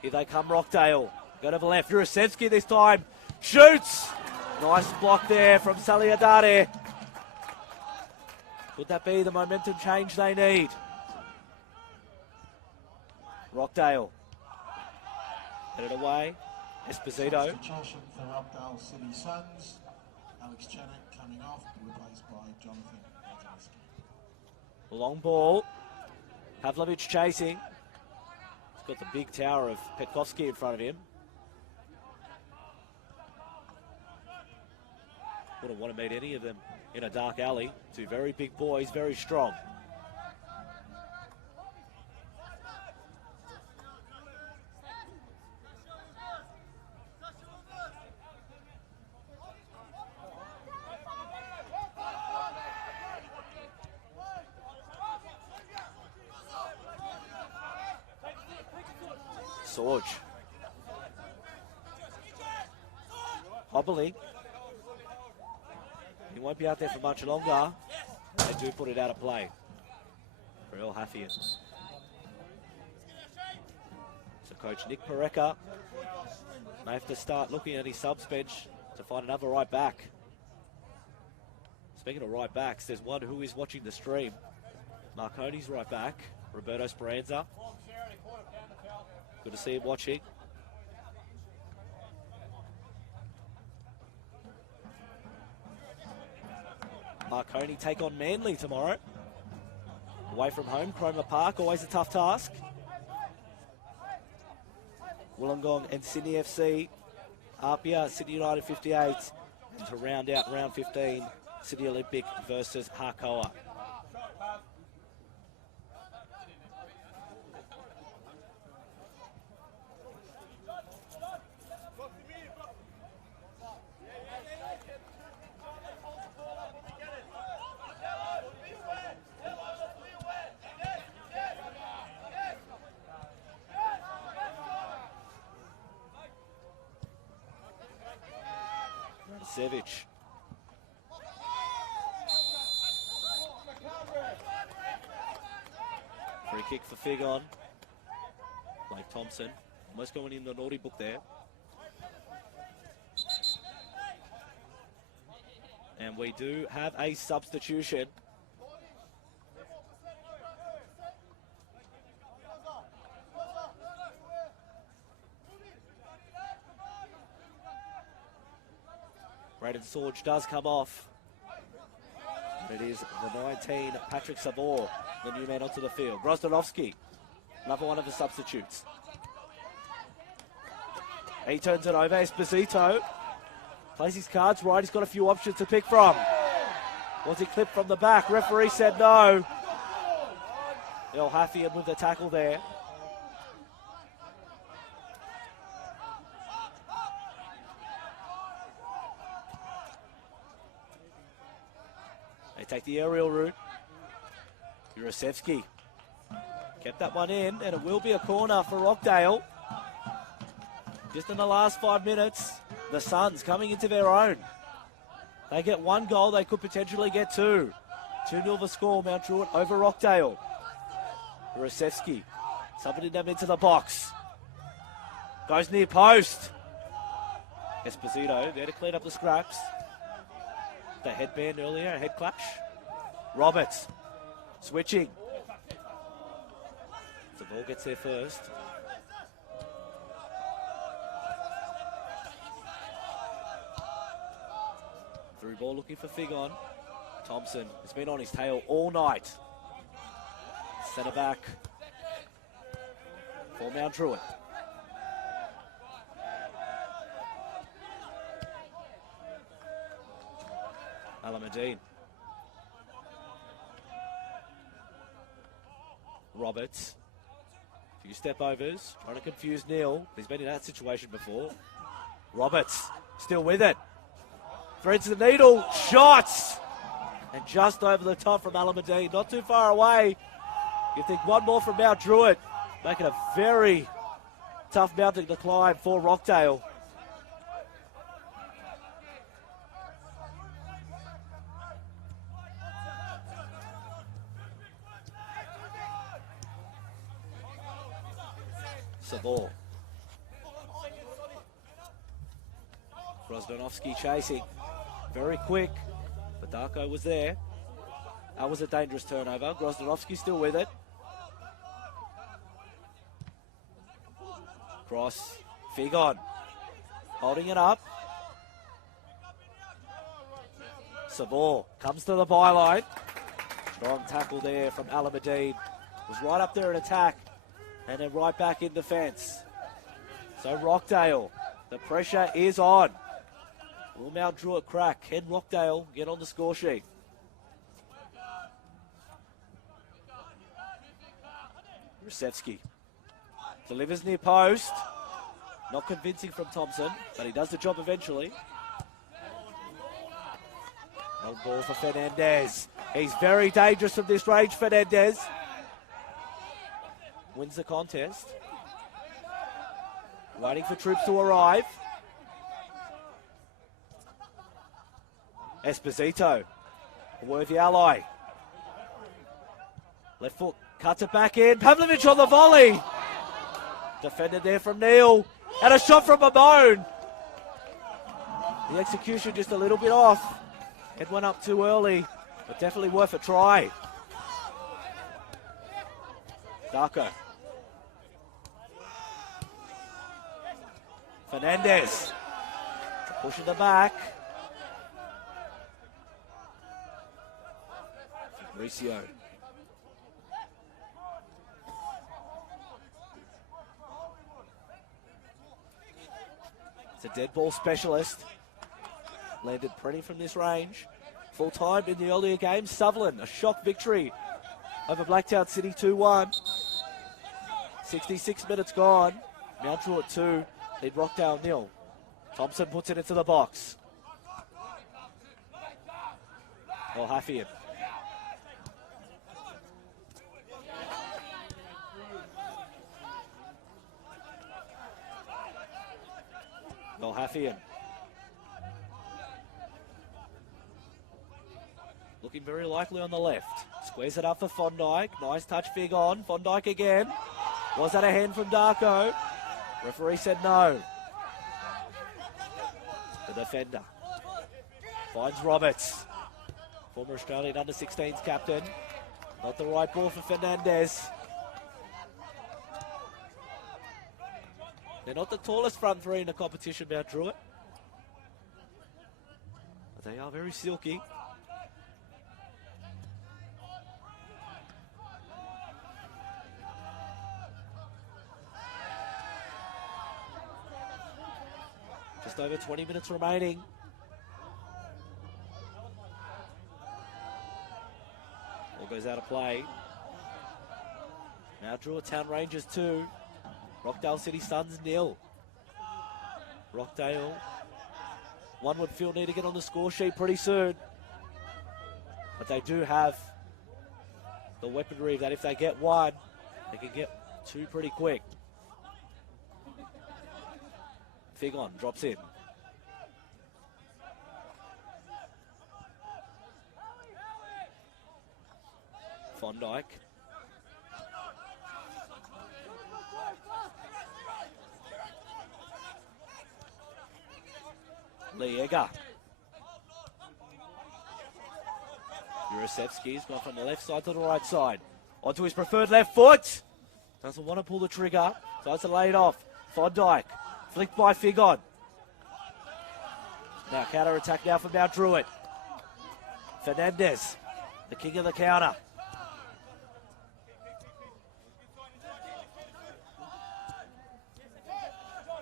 Here they come, Rockdale. Go to the left. Jurasevski this time. Shoots. Nice block there from Saliadare. Could that be the momentum change they need? Rockdale. Headed away. Esposito. Substitution for Rockdale City Suns. Alex Chanak coming off, replaced by Jonathan. Long ball. Pavlovic chasing. He's got the big tower of Petkovsky in front of him. Wouldn't want to meet any of them in a dark alley. Two very big boys, very strong. Sorge. Hobbling. He won't be out there for much longer. They do put it out of play for El Hafian. So coach Nick Pareka may have to start looking at his subs bench to find another right back. Speaking of right backs, there's one who is watching the stream. Marconi's right back, Roberto Speranza. Good to see him watching. Marconi take on Manly tomorrow. Away from home, Cromer Park, always a tough task. Wollongong and Sydney FC, Apia, Sydney United 58. And to round out round 15, Sydney Olympic versus Harcoa. Sevic. Free kick for Figon. Blake Thompson. Almost going in the naughty book there. And we do have a substitution. Braden Sorge does come off. It is the 19, Patrick Savor, the new man onto the field. Grozdanovsky, another one of the substitutes. He turns it over. Esposito plays his cards right. He's got a few options to pick from. Was he clipped from the back? Referee said no. El Hafian with the tackle there. They take the aerial route. Jurasevsky kept that one in, and it will be a corner for Rockdale. Just in the last 5 minutes, the Suns coming into their own. They get one goal, they could potentially get two. 2-0 the score, Mount Druitt over Rockdale. Jurasevsky, somebody them into the box. Goes near post. Esposito there to clean up the scraps. The headband earlier, a head clash. Roberts switching. The ball gets there first. Through ball looking for Figon. Thompson has been on his tail all night. Centre back for Mount Druitt. Alamadine. Roberts. A few step overs, trying to confuse Neil. He's been in that situation before. Roberts still with it. Threads the needle. Shots! And just over the top from Alamadine. Not too far away. You think one more from Mount Druitt. Making a very tough mountain to climb for Rockdale. Savor. Grozdanovsky chasing. Very quick, but Darko was there. That was a dangerous turnover. Grozdanovsky still with it. Cross. Figon. Holding it up. Savor comes to the byline. Strong tackle there from Alamadine. Was right up there in attack. And then right back in defence. So Rockdale, the pressure is on. Will Mount Druitt crack? Can Rockdale get on the score sheet? Rusevsky delivers near post. Not convincing from Thompson, but he does the job eventually. No ball for Fernandez. He's very dangerous from this range, Fernandez. Wins the contest. Waiting for troops to arrive. Esposito, a worthy ally. Left foot, cuts it back in. Pavlovich on the volley. Defended there from Neil. And a shot from Mamone. The execution just a little bit off. It went up too early, but definitely worth a try. Darko. Fernandez. Pushing the back. Mauricio. It's a dead ball specialist. Landed plenty from this range. Full time in the earlier game. Sutherland, a shock victory over Blacktown City 2-1. 66 minutes gone. Mount Druitt 2, lead Rockdale 0. Thompson puts it into the box. Well, Haffian. Well, Haffian. Looking very likely on the left. Squares it up for Fondike. Nice touch, Fig on. Fondike again. Was that a hand from Darko? Referee said no. The defender finds Roberts. Former Australian under-16s captain. Not the right ball for Fernandez. They're not the tallest front three in the competition, Mount Druitt. But they are very silky. Just over 20 minutes remaining. Ball goes out of play. Now Druitt Town Rangers 2. Rockdale City Suns 0. Rockdale, one would feel need to get on the score sheet pretty soon. But they do have the weaponry that if they get one, they can get two pretty quick. Figon drops in. Fondike. Liega. Jurasevsky's gone from the left side to the right side. Onto his preferred left foot. Doesn't want to pull the trigger. Tries to lay it off. Fondike. Flicked by Figon. Now counter attack now from Mount Druitt. Fernandez, the king of the counter.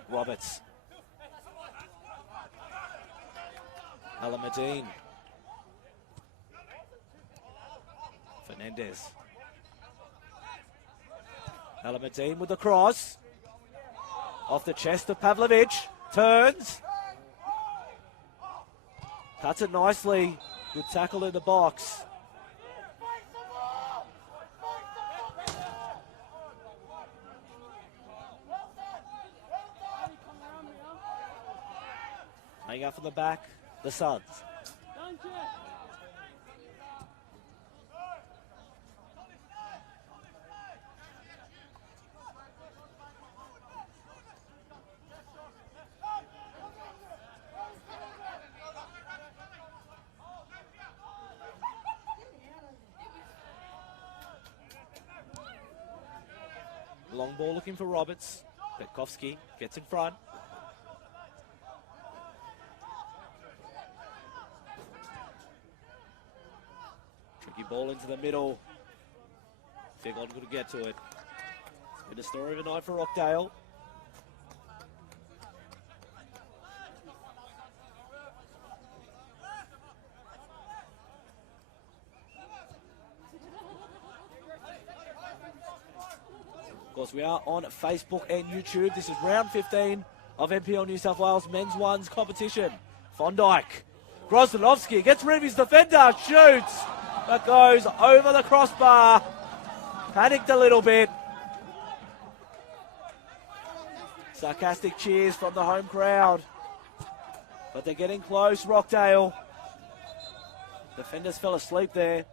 Roberts. Alamadine. Fernandez. Alamadine with the cross. Off the chest of Pavlovich. Turns. Cuts it nicely. Good tackle in the box. Hang out from the back, the Suns. Long ball looking for Roberts. Petkovsky gets in front. Tricky ball into the middle. Figon couldn't get to it. It's been a story of a night for Rockdale. Of course, we are on Facebook and YouTube. This is round 15 of NPL New South Wales men's ones competition. Fondike. Grozdanovsky gets rid of his defender. Shoots. That goes over the crossbar. Panicked a little bit. Sarcastic cheers from the home crowd. But they're getting close, Rockdale. Defenders fell asleep there.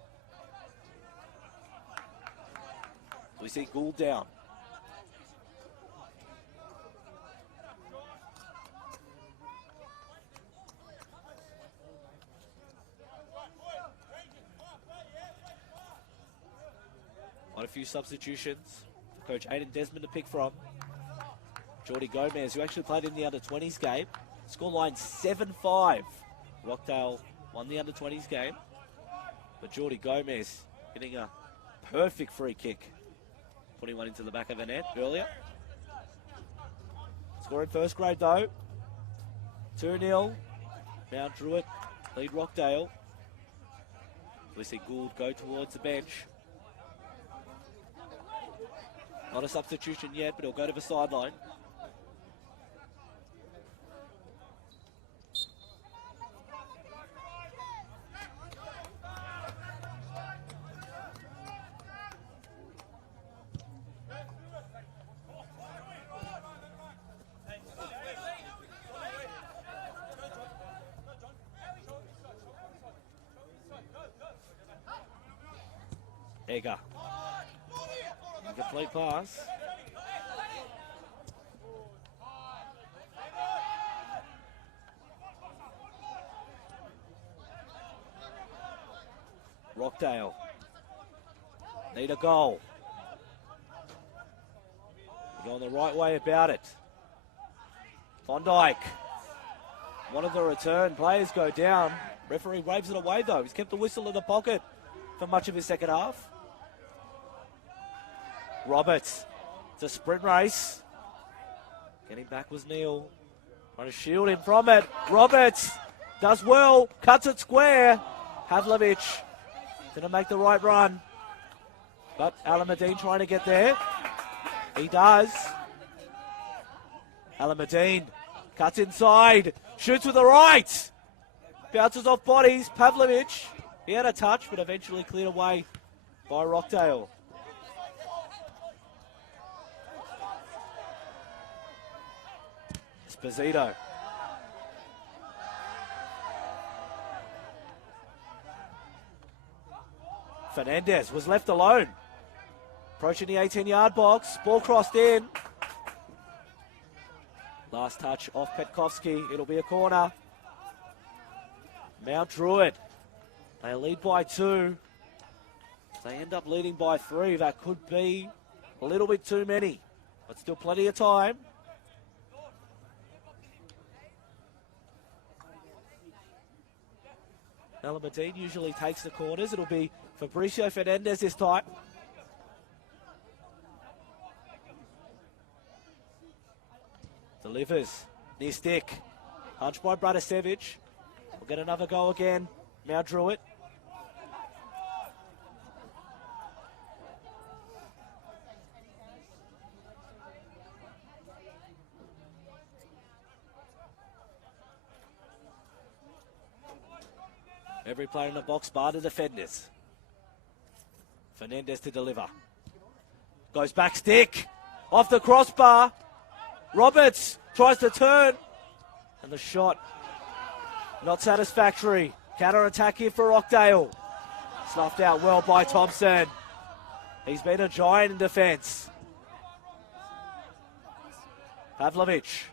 We see Gould down. On a few substitutions. Coach Aidan Desmond to pick from. Jordy Gomez, who actually played in the under-20s game. Scoreline 7-5. Rockdale won the under-20s game. But Jordy Gomez getting a perfect free kick. Putting one into the back of the net earlier. Scoring first grade though. 2-0. Mount Druitt lead Rockdale. We see Gould go towards the bench. Not a substitution yet, but he'll go to the sideline. Egger. Incomplete pass. Rockdale. Need a goal. We're going the right way about it. Von Dijk. Wanted the return. Players go down. Referee waves it away though. He's kept the whistle in the pocket for much of his second half. Roberts. It's a sprint race. Getting back was Neil. Trying to shield him from it. Roberts does well. Cuts it square. Havlovich didn't make the right run. But Alameddine trying to get there. He does. Alameddine cuts inside. Shoots with the right. Bounces off bodies. Pavlovich. He had a touch, but eventually cleared away by Rockdale. Esposito. Fernandez was left alone. Approaching the 18-yard box. Ball crossed in. Last touch off Petkovsky. It'll be a corner. Mount Druitt. They lead by 2. If they end up leading by 3, that could be a little bit too many. But still plenty of time. Alameddine usually takes the corners. It'll be Fabricio Fernandez this time. Delivers. Near stick. Punched by Bratisevic. We'll get another go again. Now Druitt. Every player in the box bar the defenders. Fernandez to deliver. Goes back stick. Off the crossbar. Roberts tries to turn. And the shot not satisfactory. Counter-attack here for Rockdale. Snuffed out well by Thompson. He's been a giant in defence. Pavlovich.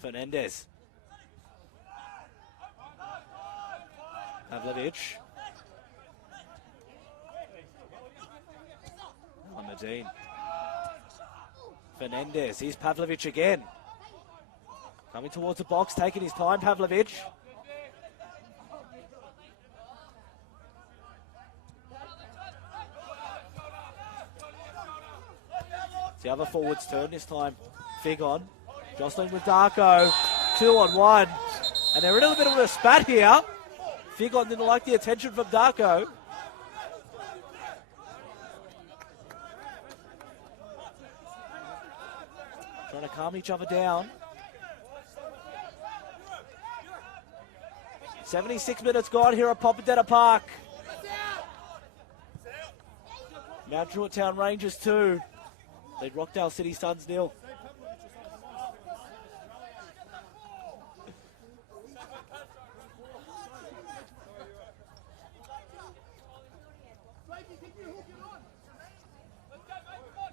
Fernandez. Pavlovich. Alameddine. Fernandez. Here's Pavlovich again. Coming towards the box, taking his time, Pavlovich. The other forward's turn this time. Fig on. Jostling with Darko. 2-on-1. And they're in a little bit of a spat here. Figon didn't like the attention from Darko. Trying to calm each other down. 76 minutes gone here at Popadetta Park. Mount Druitt Town Rangers 2. Lead Rockdale City Suns 0.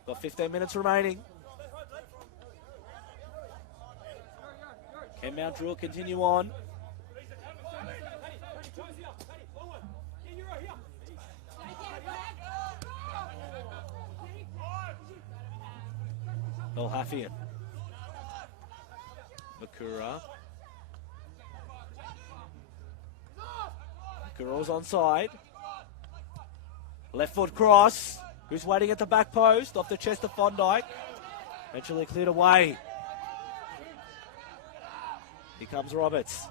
Got 15 minutes remaining. Can Mount Druitt continue on? Elhafian. Makura. Makura's onside. Left foot cross. Who's waiting at the back post? Off the chest of Fondike. Eventually cleared away. Here comes Roberts.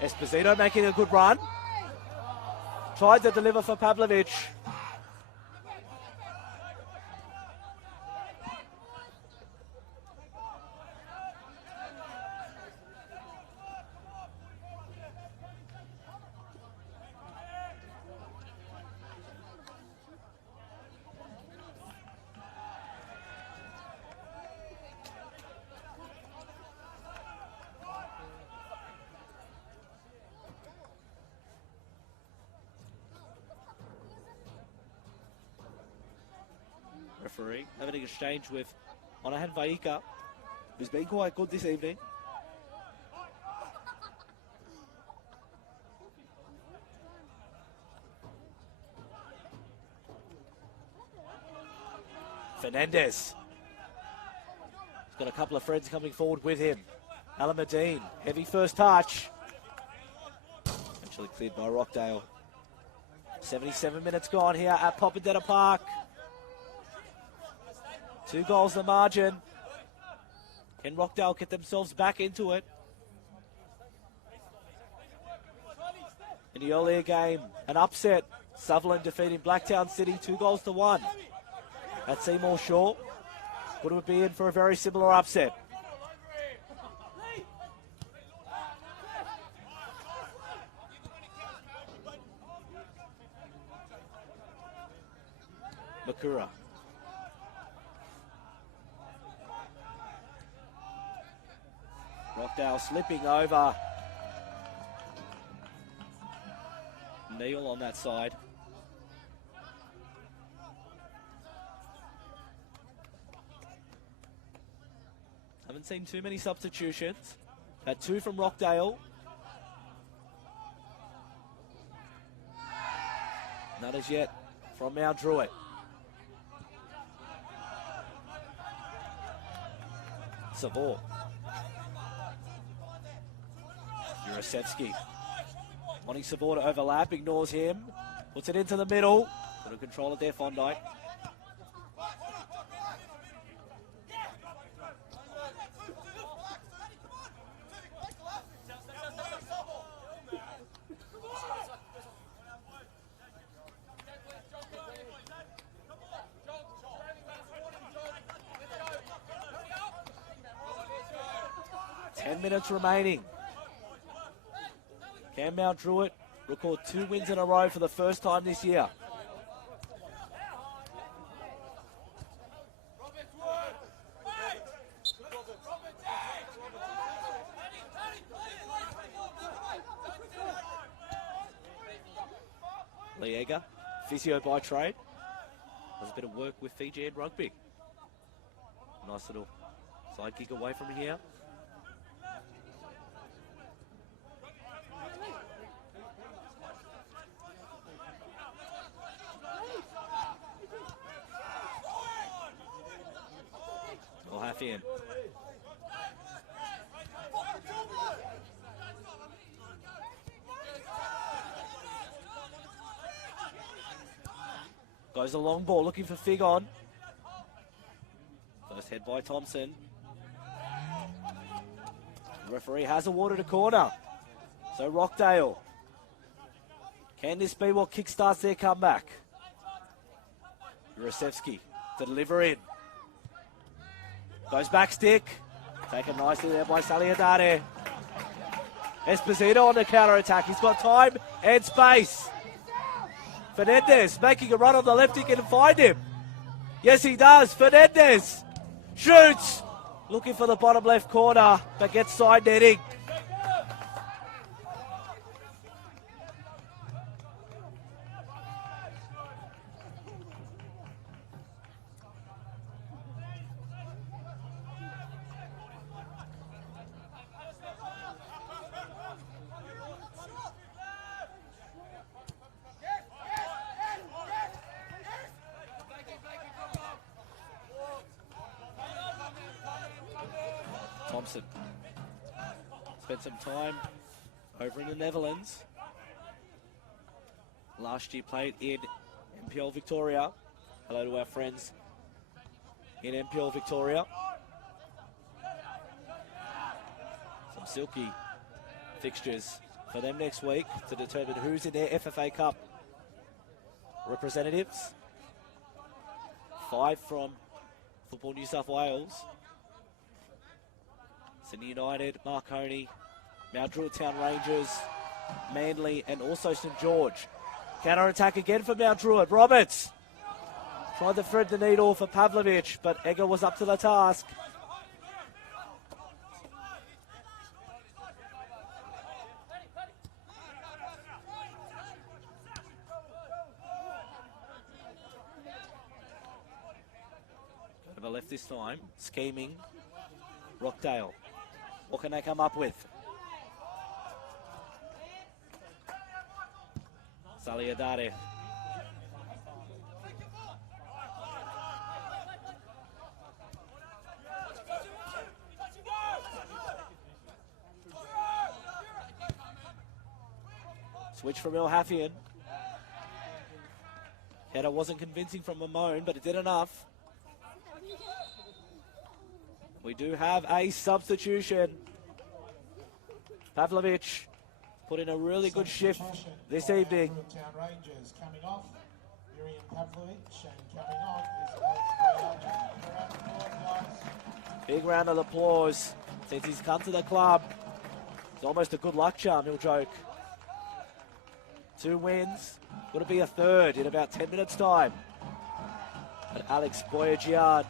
Esposito making a good run. Tried to deliver for Pavlovic. Referee having an exchange with Monahan Vaika, who's been quite good this evening. Fernandez. He's got a couple of friends coming forward with him. Alamadine, heavy first touch. Eventually cleared by Rockdale. 77 minutes gone here at Popadetta Park. 2 goals the margin. Can Rockdale get themselves back into it? In the earlier game, an upset. Sutherland defeating Blacktown City 2-1 at Seymour Shaw. Would it be in for a very similar upset? Makura. Rockdale slipping over. Neal on that side. Haven't seen too many substitutions. Had 2 from Rockdale. Not as yet from Mount Druitt. Savor. Jurasevsky wanting Savor to overlap, ignores him, puts it into the middle. Got to control it there, Fondike. Minutes remaining. Can Mount Druitt record 2 wins in a row for the first time this year? Liega, physio by trade, does a bit of work with Fijian rugby. Nice little side kick away from here. In. Goes a long ball looking for Figon. First head by Thompson. The referee has awarded a corner. So Rockdale. Can this be what kickstarts their comeback? Jurasevsky to deliver in. Goes back stick. Taken nicely there by Saliadare. Esposito on the counter-attack. He's got time and space. Fernandez making a run on the left. He can find him. Yes, he does. Fernandez shoots. Looking for the bottom left corner, but gets side netting. Thompson spent some time over in the Netherlands. Last year played in NPL Victoria. Hello to our friends in NPL Victoria. Some silky fixtures for them next week to determine who's in their FFA Cup representatives. 5 from Football New South Wales. Sydney United, Marconi, Mount Druitt Town Rangers, Manly, and also St George. Counter attack again for Mount Druitt. Roberts tried to thread the needle for Pavlovich, but Egger was up to the task. Over left this time, scheming. Rockdale. What can they come up with? Saliadare. Switch from El Hafian. Header wasn't convincing from Mamone, but it did enough. We do have a substitution. Pavlovich put in a really good shift this evening. Town Rangers coming off. Miriam Pavlovich, and coming on is Big round of applause since he's come to the club. It's almost a good luck charm, he'll joke. 2 wins. Would it be a third in about 10 minutes' time? But Alex Boyajian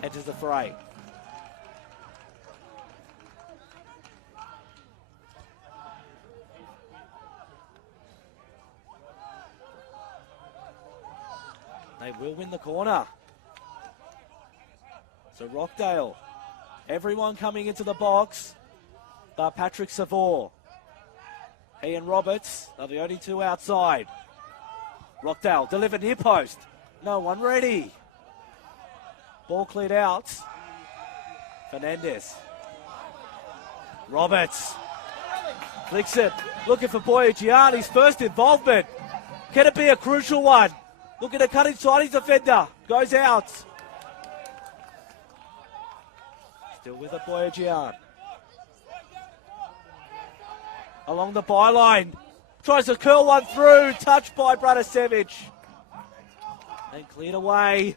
enters the fray. They will win the corner. So Rockdale, everyone coming into the box but Patrick Savor. He and Roberts are the only 2 outside. Rockdale delivered near post. No one ready. Ball cleared out. Fernandez. Roberts. Flicks it. Looking for Boyajian, his first involvement. Can it be a crucial one? Looking to cut inside his defender. Goes out. Still with a Boyajian. Along the byline. Tries to curl one through. Touched by Bratasevich. And cleared away.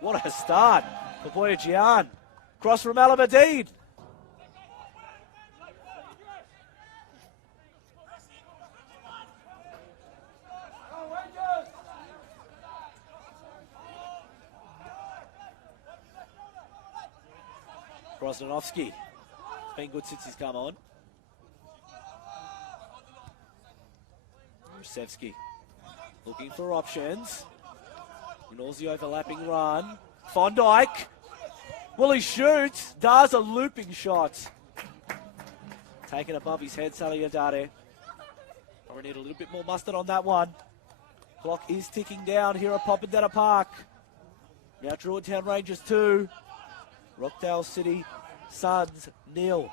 What a start for Boyajian. Cross from Alamadine. Krosnanovsky. Been good since he's come on. Rusevsky looking for options. Ignores the overlapping run. Fondike. Will he shoot? Does a looping shot. Taken above his head, Saliadare. Probably need a little bit more mustard on that one. Clock is ticking down here at Popondetta Park. Now Druitt Town Rangers 2. Rockdale City Suns 0.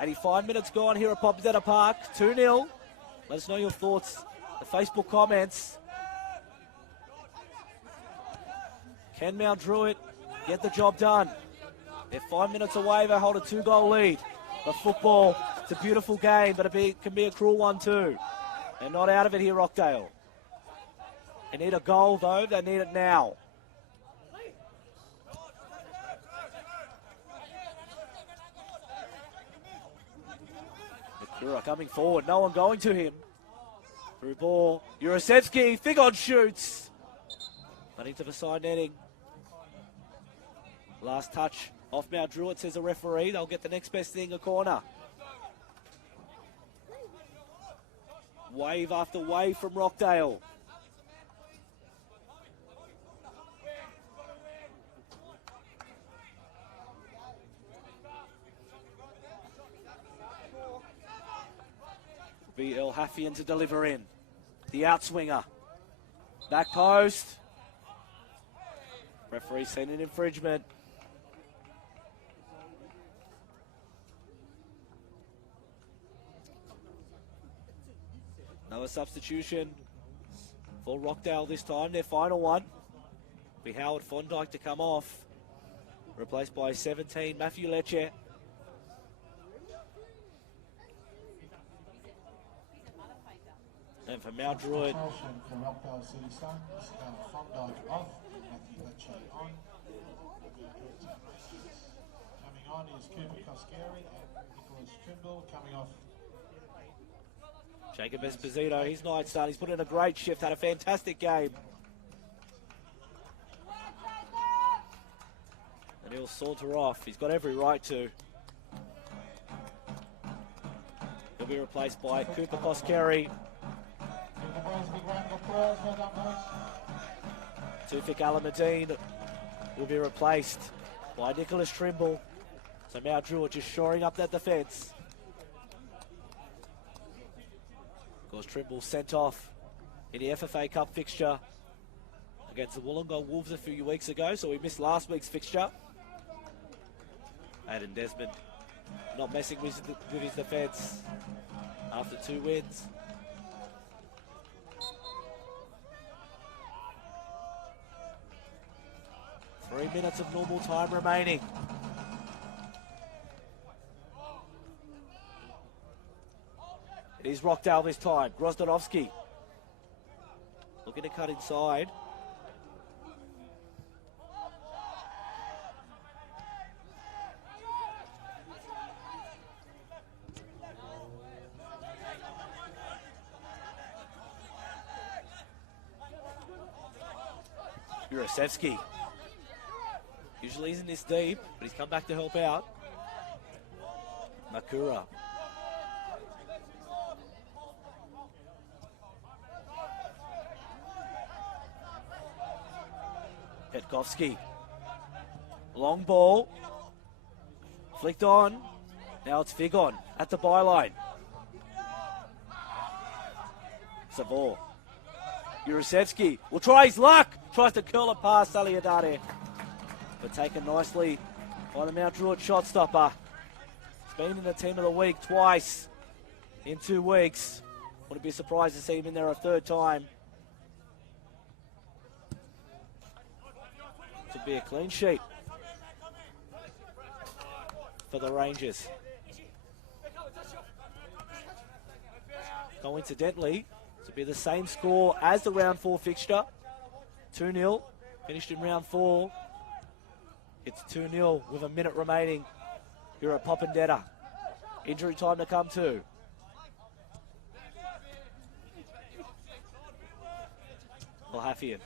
.85 minutes gone here at Popondetta Park. 2-0. Let us know your thoughts. The Facebook comments. Can Mount Druitt get the job done? They're 5 minutes away. They hold a 2-goal lead. But football, it's a beautiful game, but it can be a cruel one too. They're not out of it here, Rockdale. They need a goal though. They need it now. Mikura coming forward. No one going to him. Through ball. Jurasevsky. Figon shoots. But into the side netting. Last touch off Mount Druitt, says a referee. They'll get the next best thing, a corner. Wave after wave from Rockdale. be El Hafian to deliver in. The outswinger. Back post. Referee seen an infringement. Another substitution for Rockdale this time. Their final one. Be Howard Fondike to come off. Replaced by 17, Matthew Lecce. And for Mount Druitt. For Rockdale City Suns, Fondike off, Matthew Lecce on. Coming on is Cooper Koskeri and Nicholas Trimble. Coming off, Jacob Esposito, his night start. He's put in a great shift, had a fantastic game. And he'll saunter off. He's got every right to. He'll be replaced by Cooper Koskeri. Tufik Alameddine will be replaced by Nicholas Trimble. So Mount Druitt just shoring up that defence. Of course, Trimble sent off in the FFA Cup fixture against the Wollongong Wolves a few weeks ago, so we missed last week's fixture. Aiden Desmond not messing with his defence after 2 wins. Three minutes of normal time remaining. It is Rockdale this time. Grozdanovsky looking to cut inside. Jurasevsky. Usually isn't this deep, but he's come back to help out. Makura. Petkovsky. Long ball. Flicked on. Now it's Figon at the byline. Savor. Jurasevsky will try his luck. Tries to curl it past Saliadare. But taken nicely by the Mount Druitt shot stopper. He's been in the team of the week twice in 2 weeks. Wouldn't be surprised to see him in there a third time. To be a clean sheet for the Rangers. Coincidentally, to be the same score as the round 4 fixture. 2-0, finished in round 4. It's 2-0 with a minute remaining here at Popondetta. Injury time to come to. Hafian.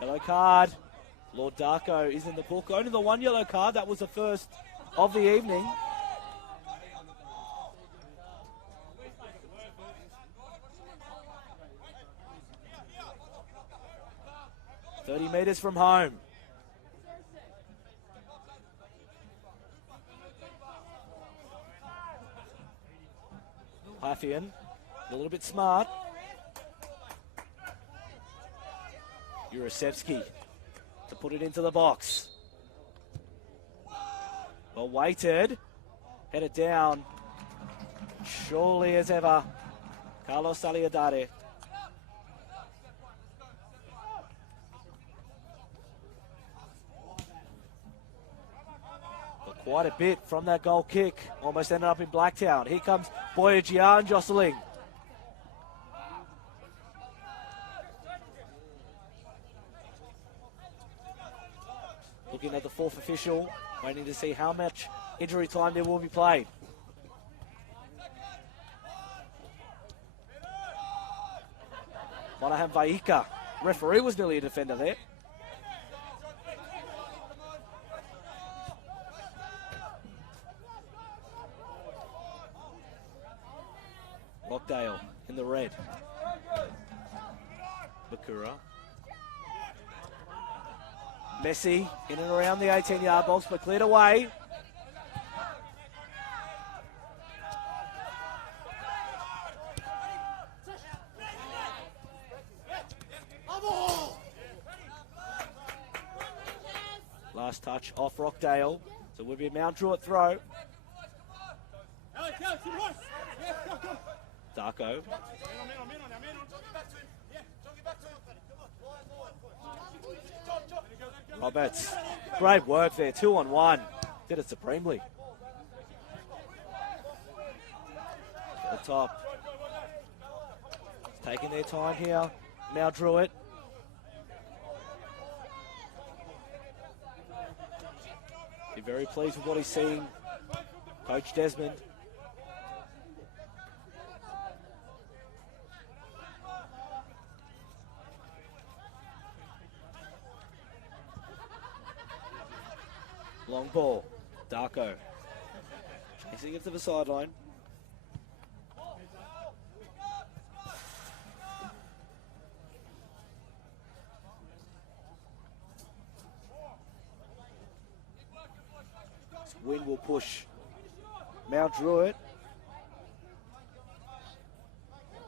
Yellow card. Lord Darko is in the book. Only the 1 yellow card. That was the first of the evening. .30 metres from home. Hafian, a little bit smart. Jurasevsky to put it into the box. Well weighted. Headed down. Surely as ever. Carlos Saliadare. But quite a bit from that goal kick. Almost ended up in Blacktown. Here comes Boyajian jostling. Looking at the fourth official, waiting to see how much injury time there will be played. Monahan Vaika. Referee was nearly a defender there. Rockdale in the red. Bakura. Messi in and around the 18-yard box, but cleared away. Last touch off Rockdale. So it will be a Mount Druitt throw. Darko. Roberts. Great work there. 2-on-1. Did it supremely. At the top. Taking their time here. Mount Druitt. Be very pleased with what he's seeing. Coach Desmond. Long ball. Darko. Chasing it to the sideline. Wind will push Mount Druitt.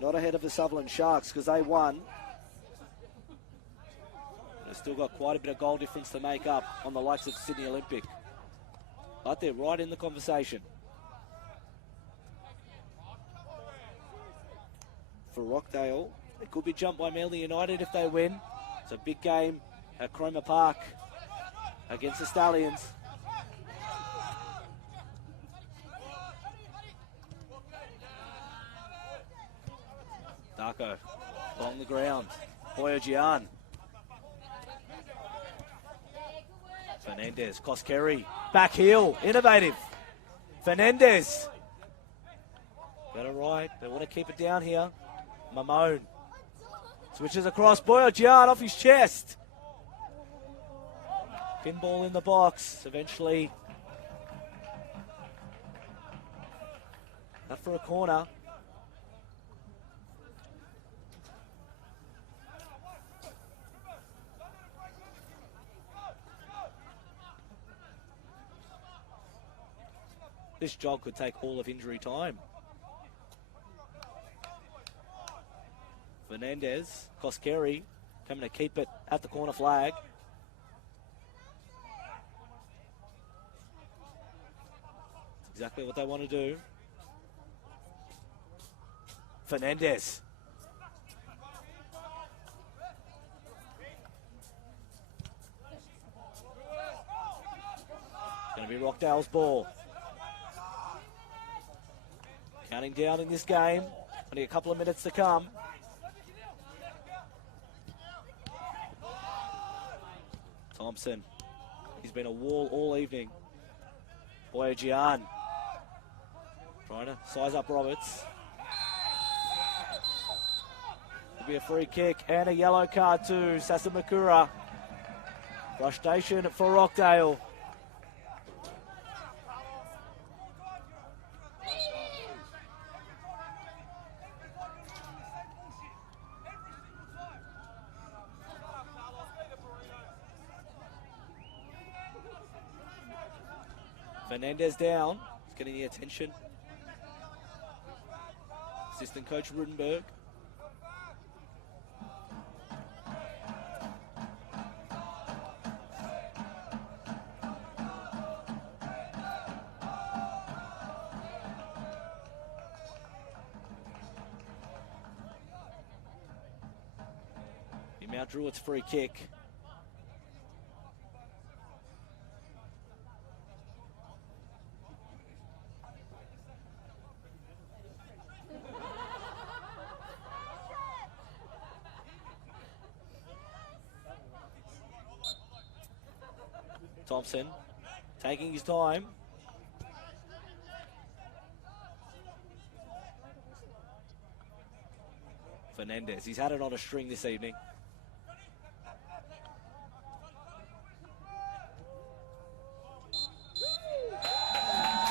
Not ahead of the Sutherland Sharks because they won. They've still got quite a bit of goal difference to make up on the likes of Sydney Olympic. But they're right in the conversation. For Rockdale, it could be jumped by Manly United if they win. It's a big game at Cromer Park against the Stallions. Darko along the ground. Boyajian. Fernandez, Koskeri, back heel, innovative. Fernandez. Better right, they want to keep it down here. Mamone. Switches across, Boyajian off his chest. Pinball in the box, eventually. Up for a corner. This jog could take all of injury time. Fernandez, Koskeri, coming to keep it at the corner flag. That's exactly what they want to do. Fernandez. Going to be Rockdale's ball. Counting down in this game. Only a couple of minutes to come. Thompson. He's been a wall all evening. Boyajian. Trying to size up Roberts. It'll be a free kick and a yellow card to Sasamakura. Frustration for Rockdale. Fernandez down. He's getting the attention. Assistant coach Rudenberg. Mount Druitt's free kick. Thompson taking his time. Fernandez, he's had it on a string this evening.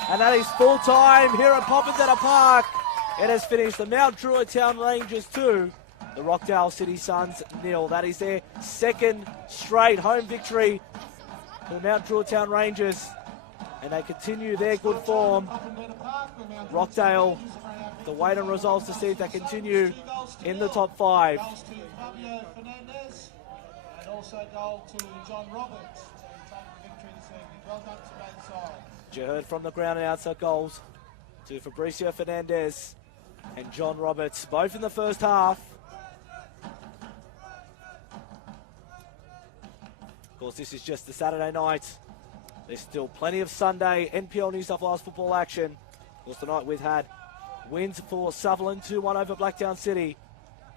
And that is full time here at Poppins Park. It has finished the Mount Druitt Town Rangers 2, the Rockdale City Suns 0. That is their second straight home victory for the Mount Druitt Town Rangers, and they continue their good form. Rockdale, the wait on results to see if they continue in the top 5. Goals to Fabio Fernandez and also goal to John Roberts to take the victory this evening. Well done to both sides. You heard from the ground announcer, goals to Fabricio Fernandez and John Roberts, both in the first half. Of course, this is just the Saturday night. There's still plenty of Sunday NPL New South Wales football action. Of course, tonight we've had wins for Sutherland, 2-1 over Blacktown City.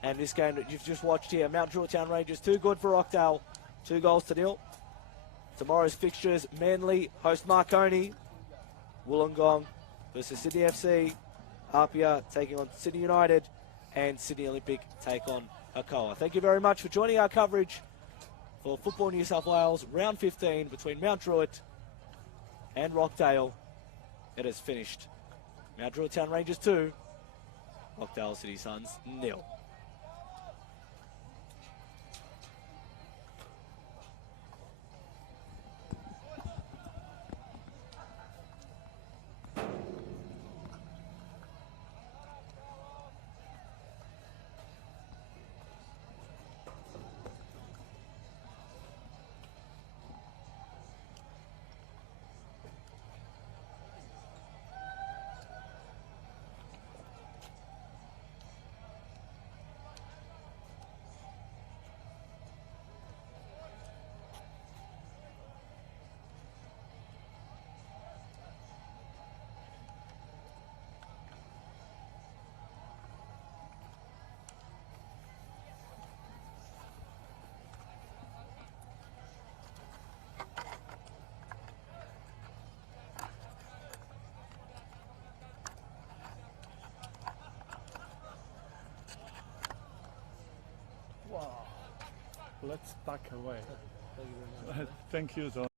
And this game that you've just watched here, Mount Druitt Town Rangers, 2 good for Rockdale, 2 goals to 0. Tomorrow's fixtures, Manly host Marconi, Wollongong versus Sydney FC, Apia taking on Sydney United, and Sydney Olympic take on Alcoa. Thank you very much for joining our coverage for Football New South Wales, round 15 between Mount Druitt and Rockdale. It has finished. Mount Druitt Town Rangers 2, Rockdale City Suns 0. Wow. Let's back away. Thank you, John.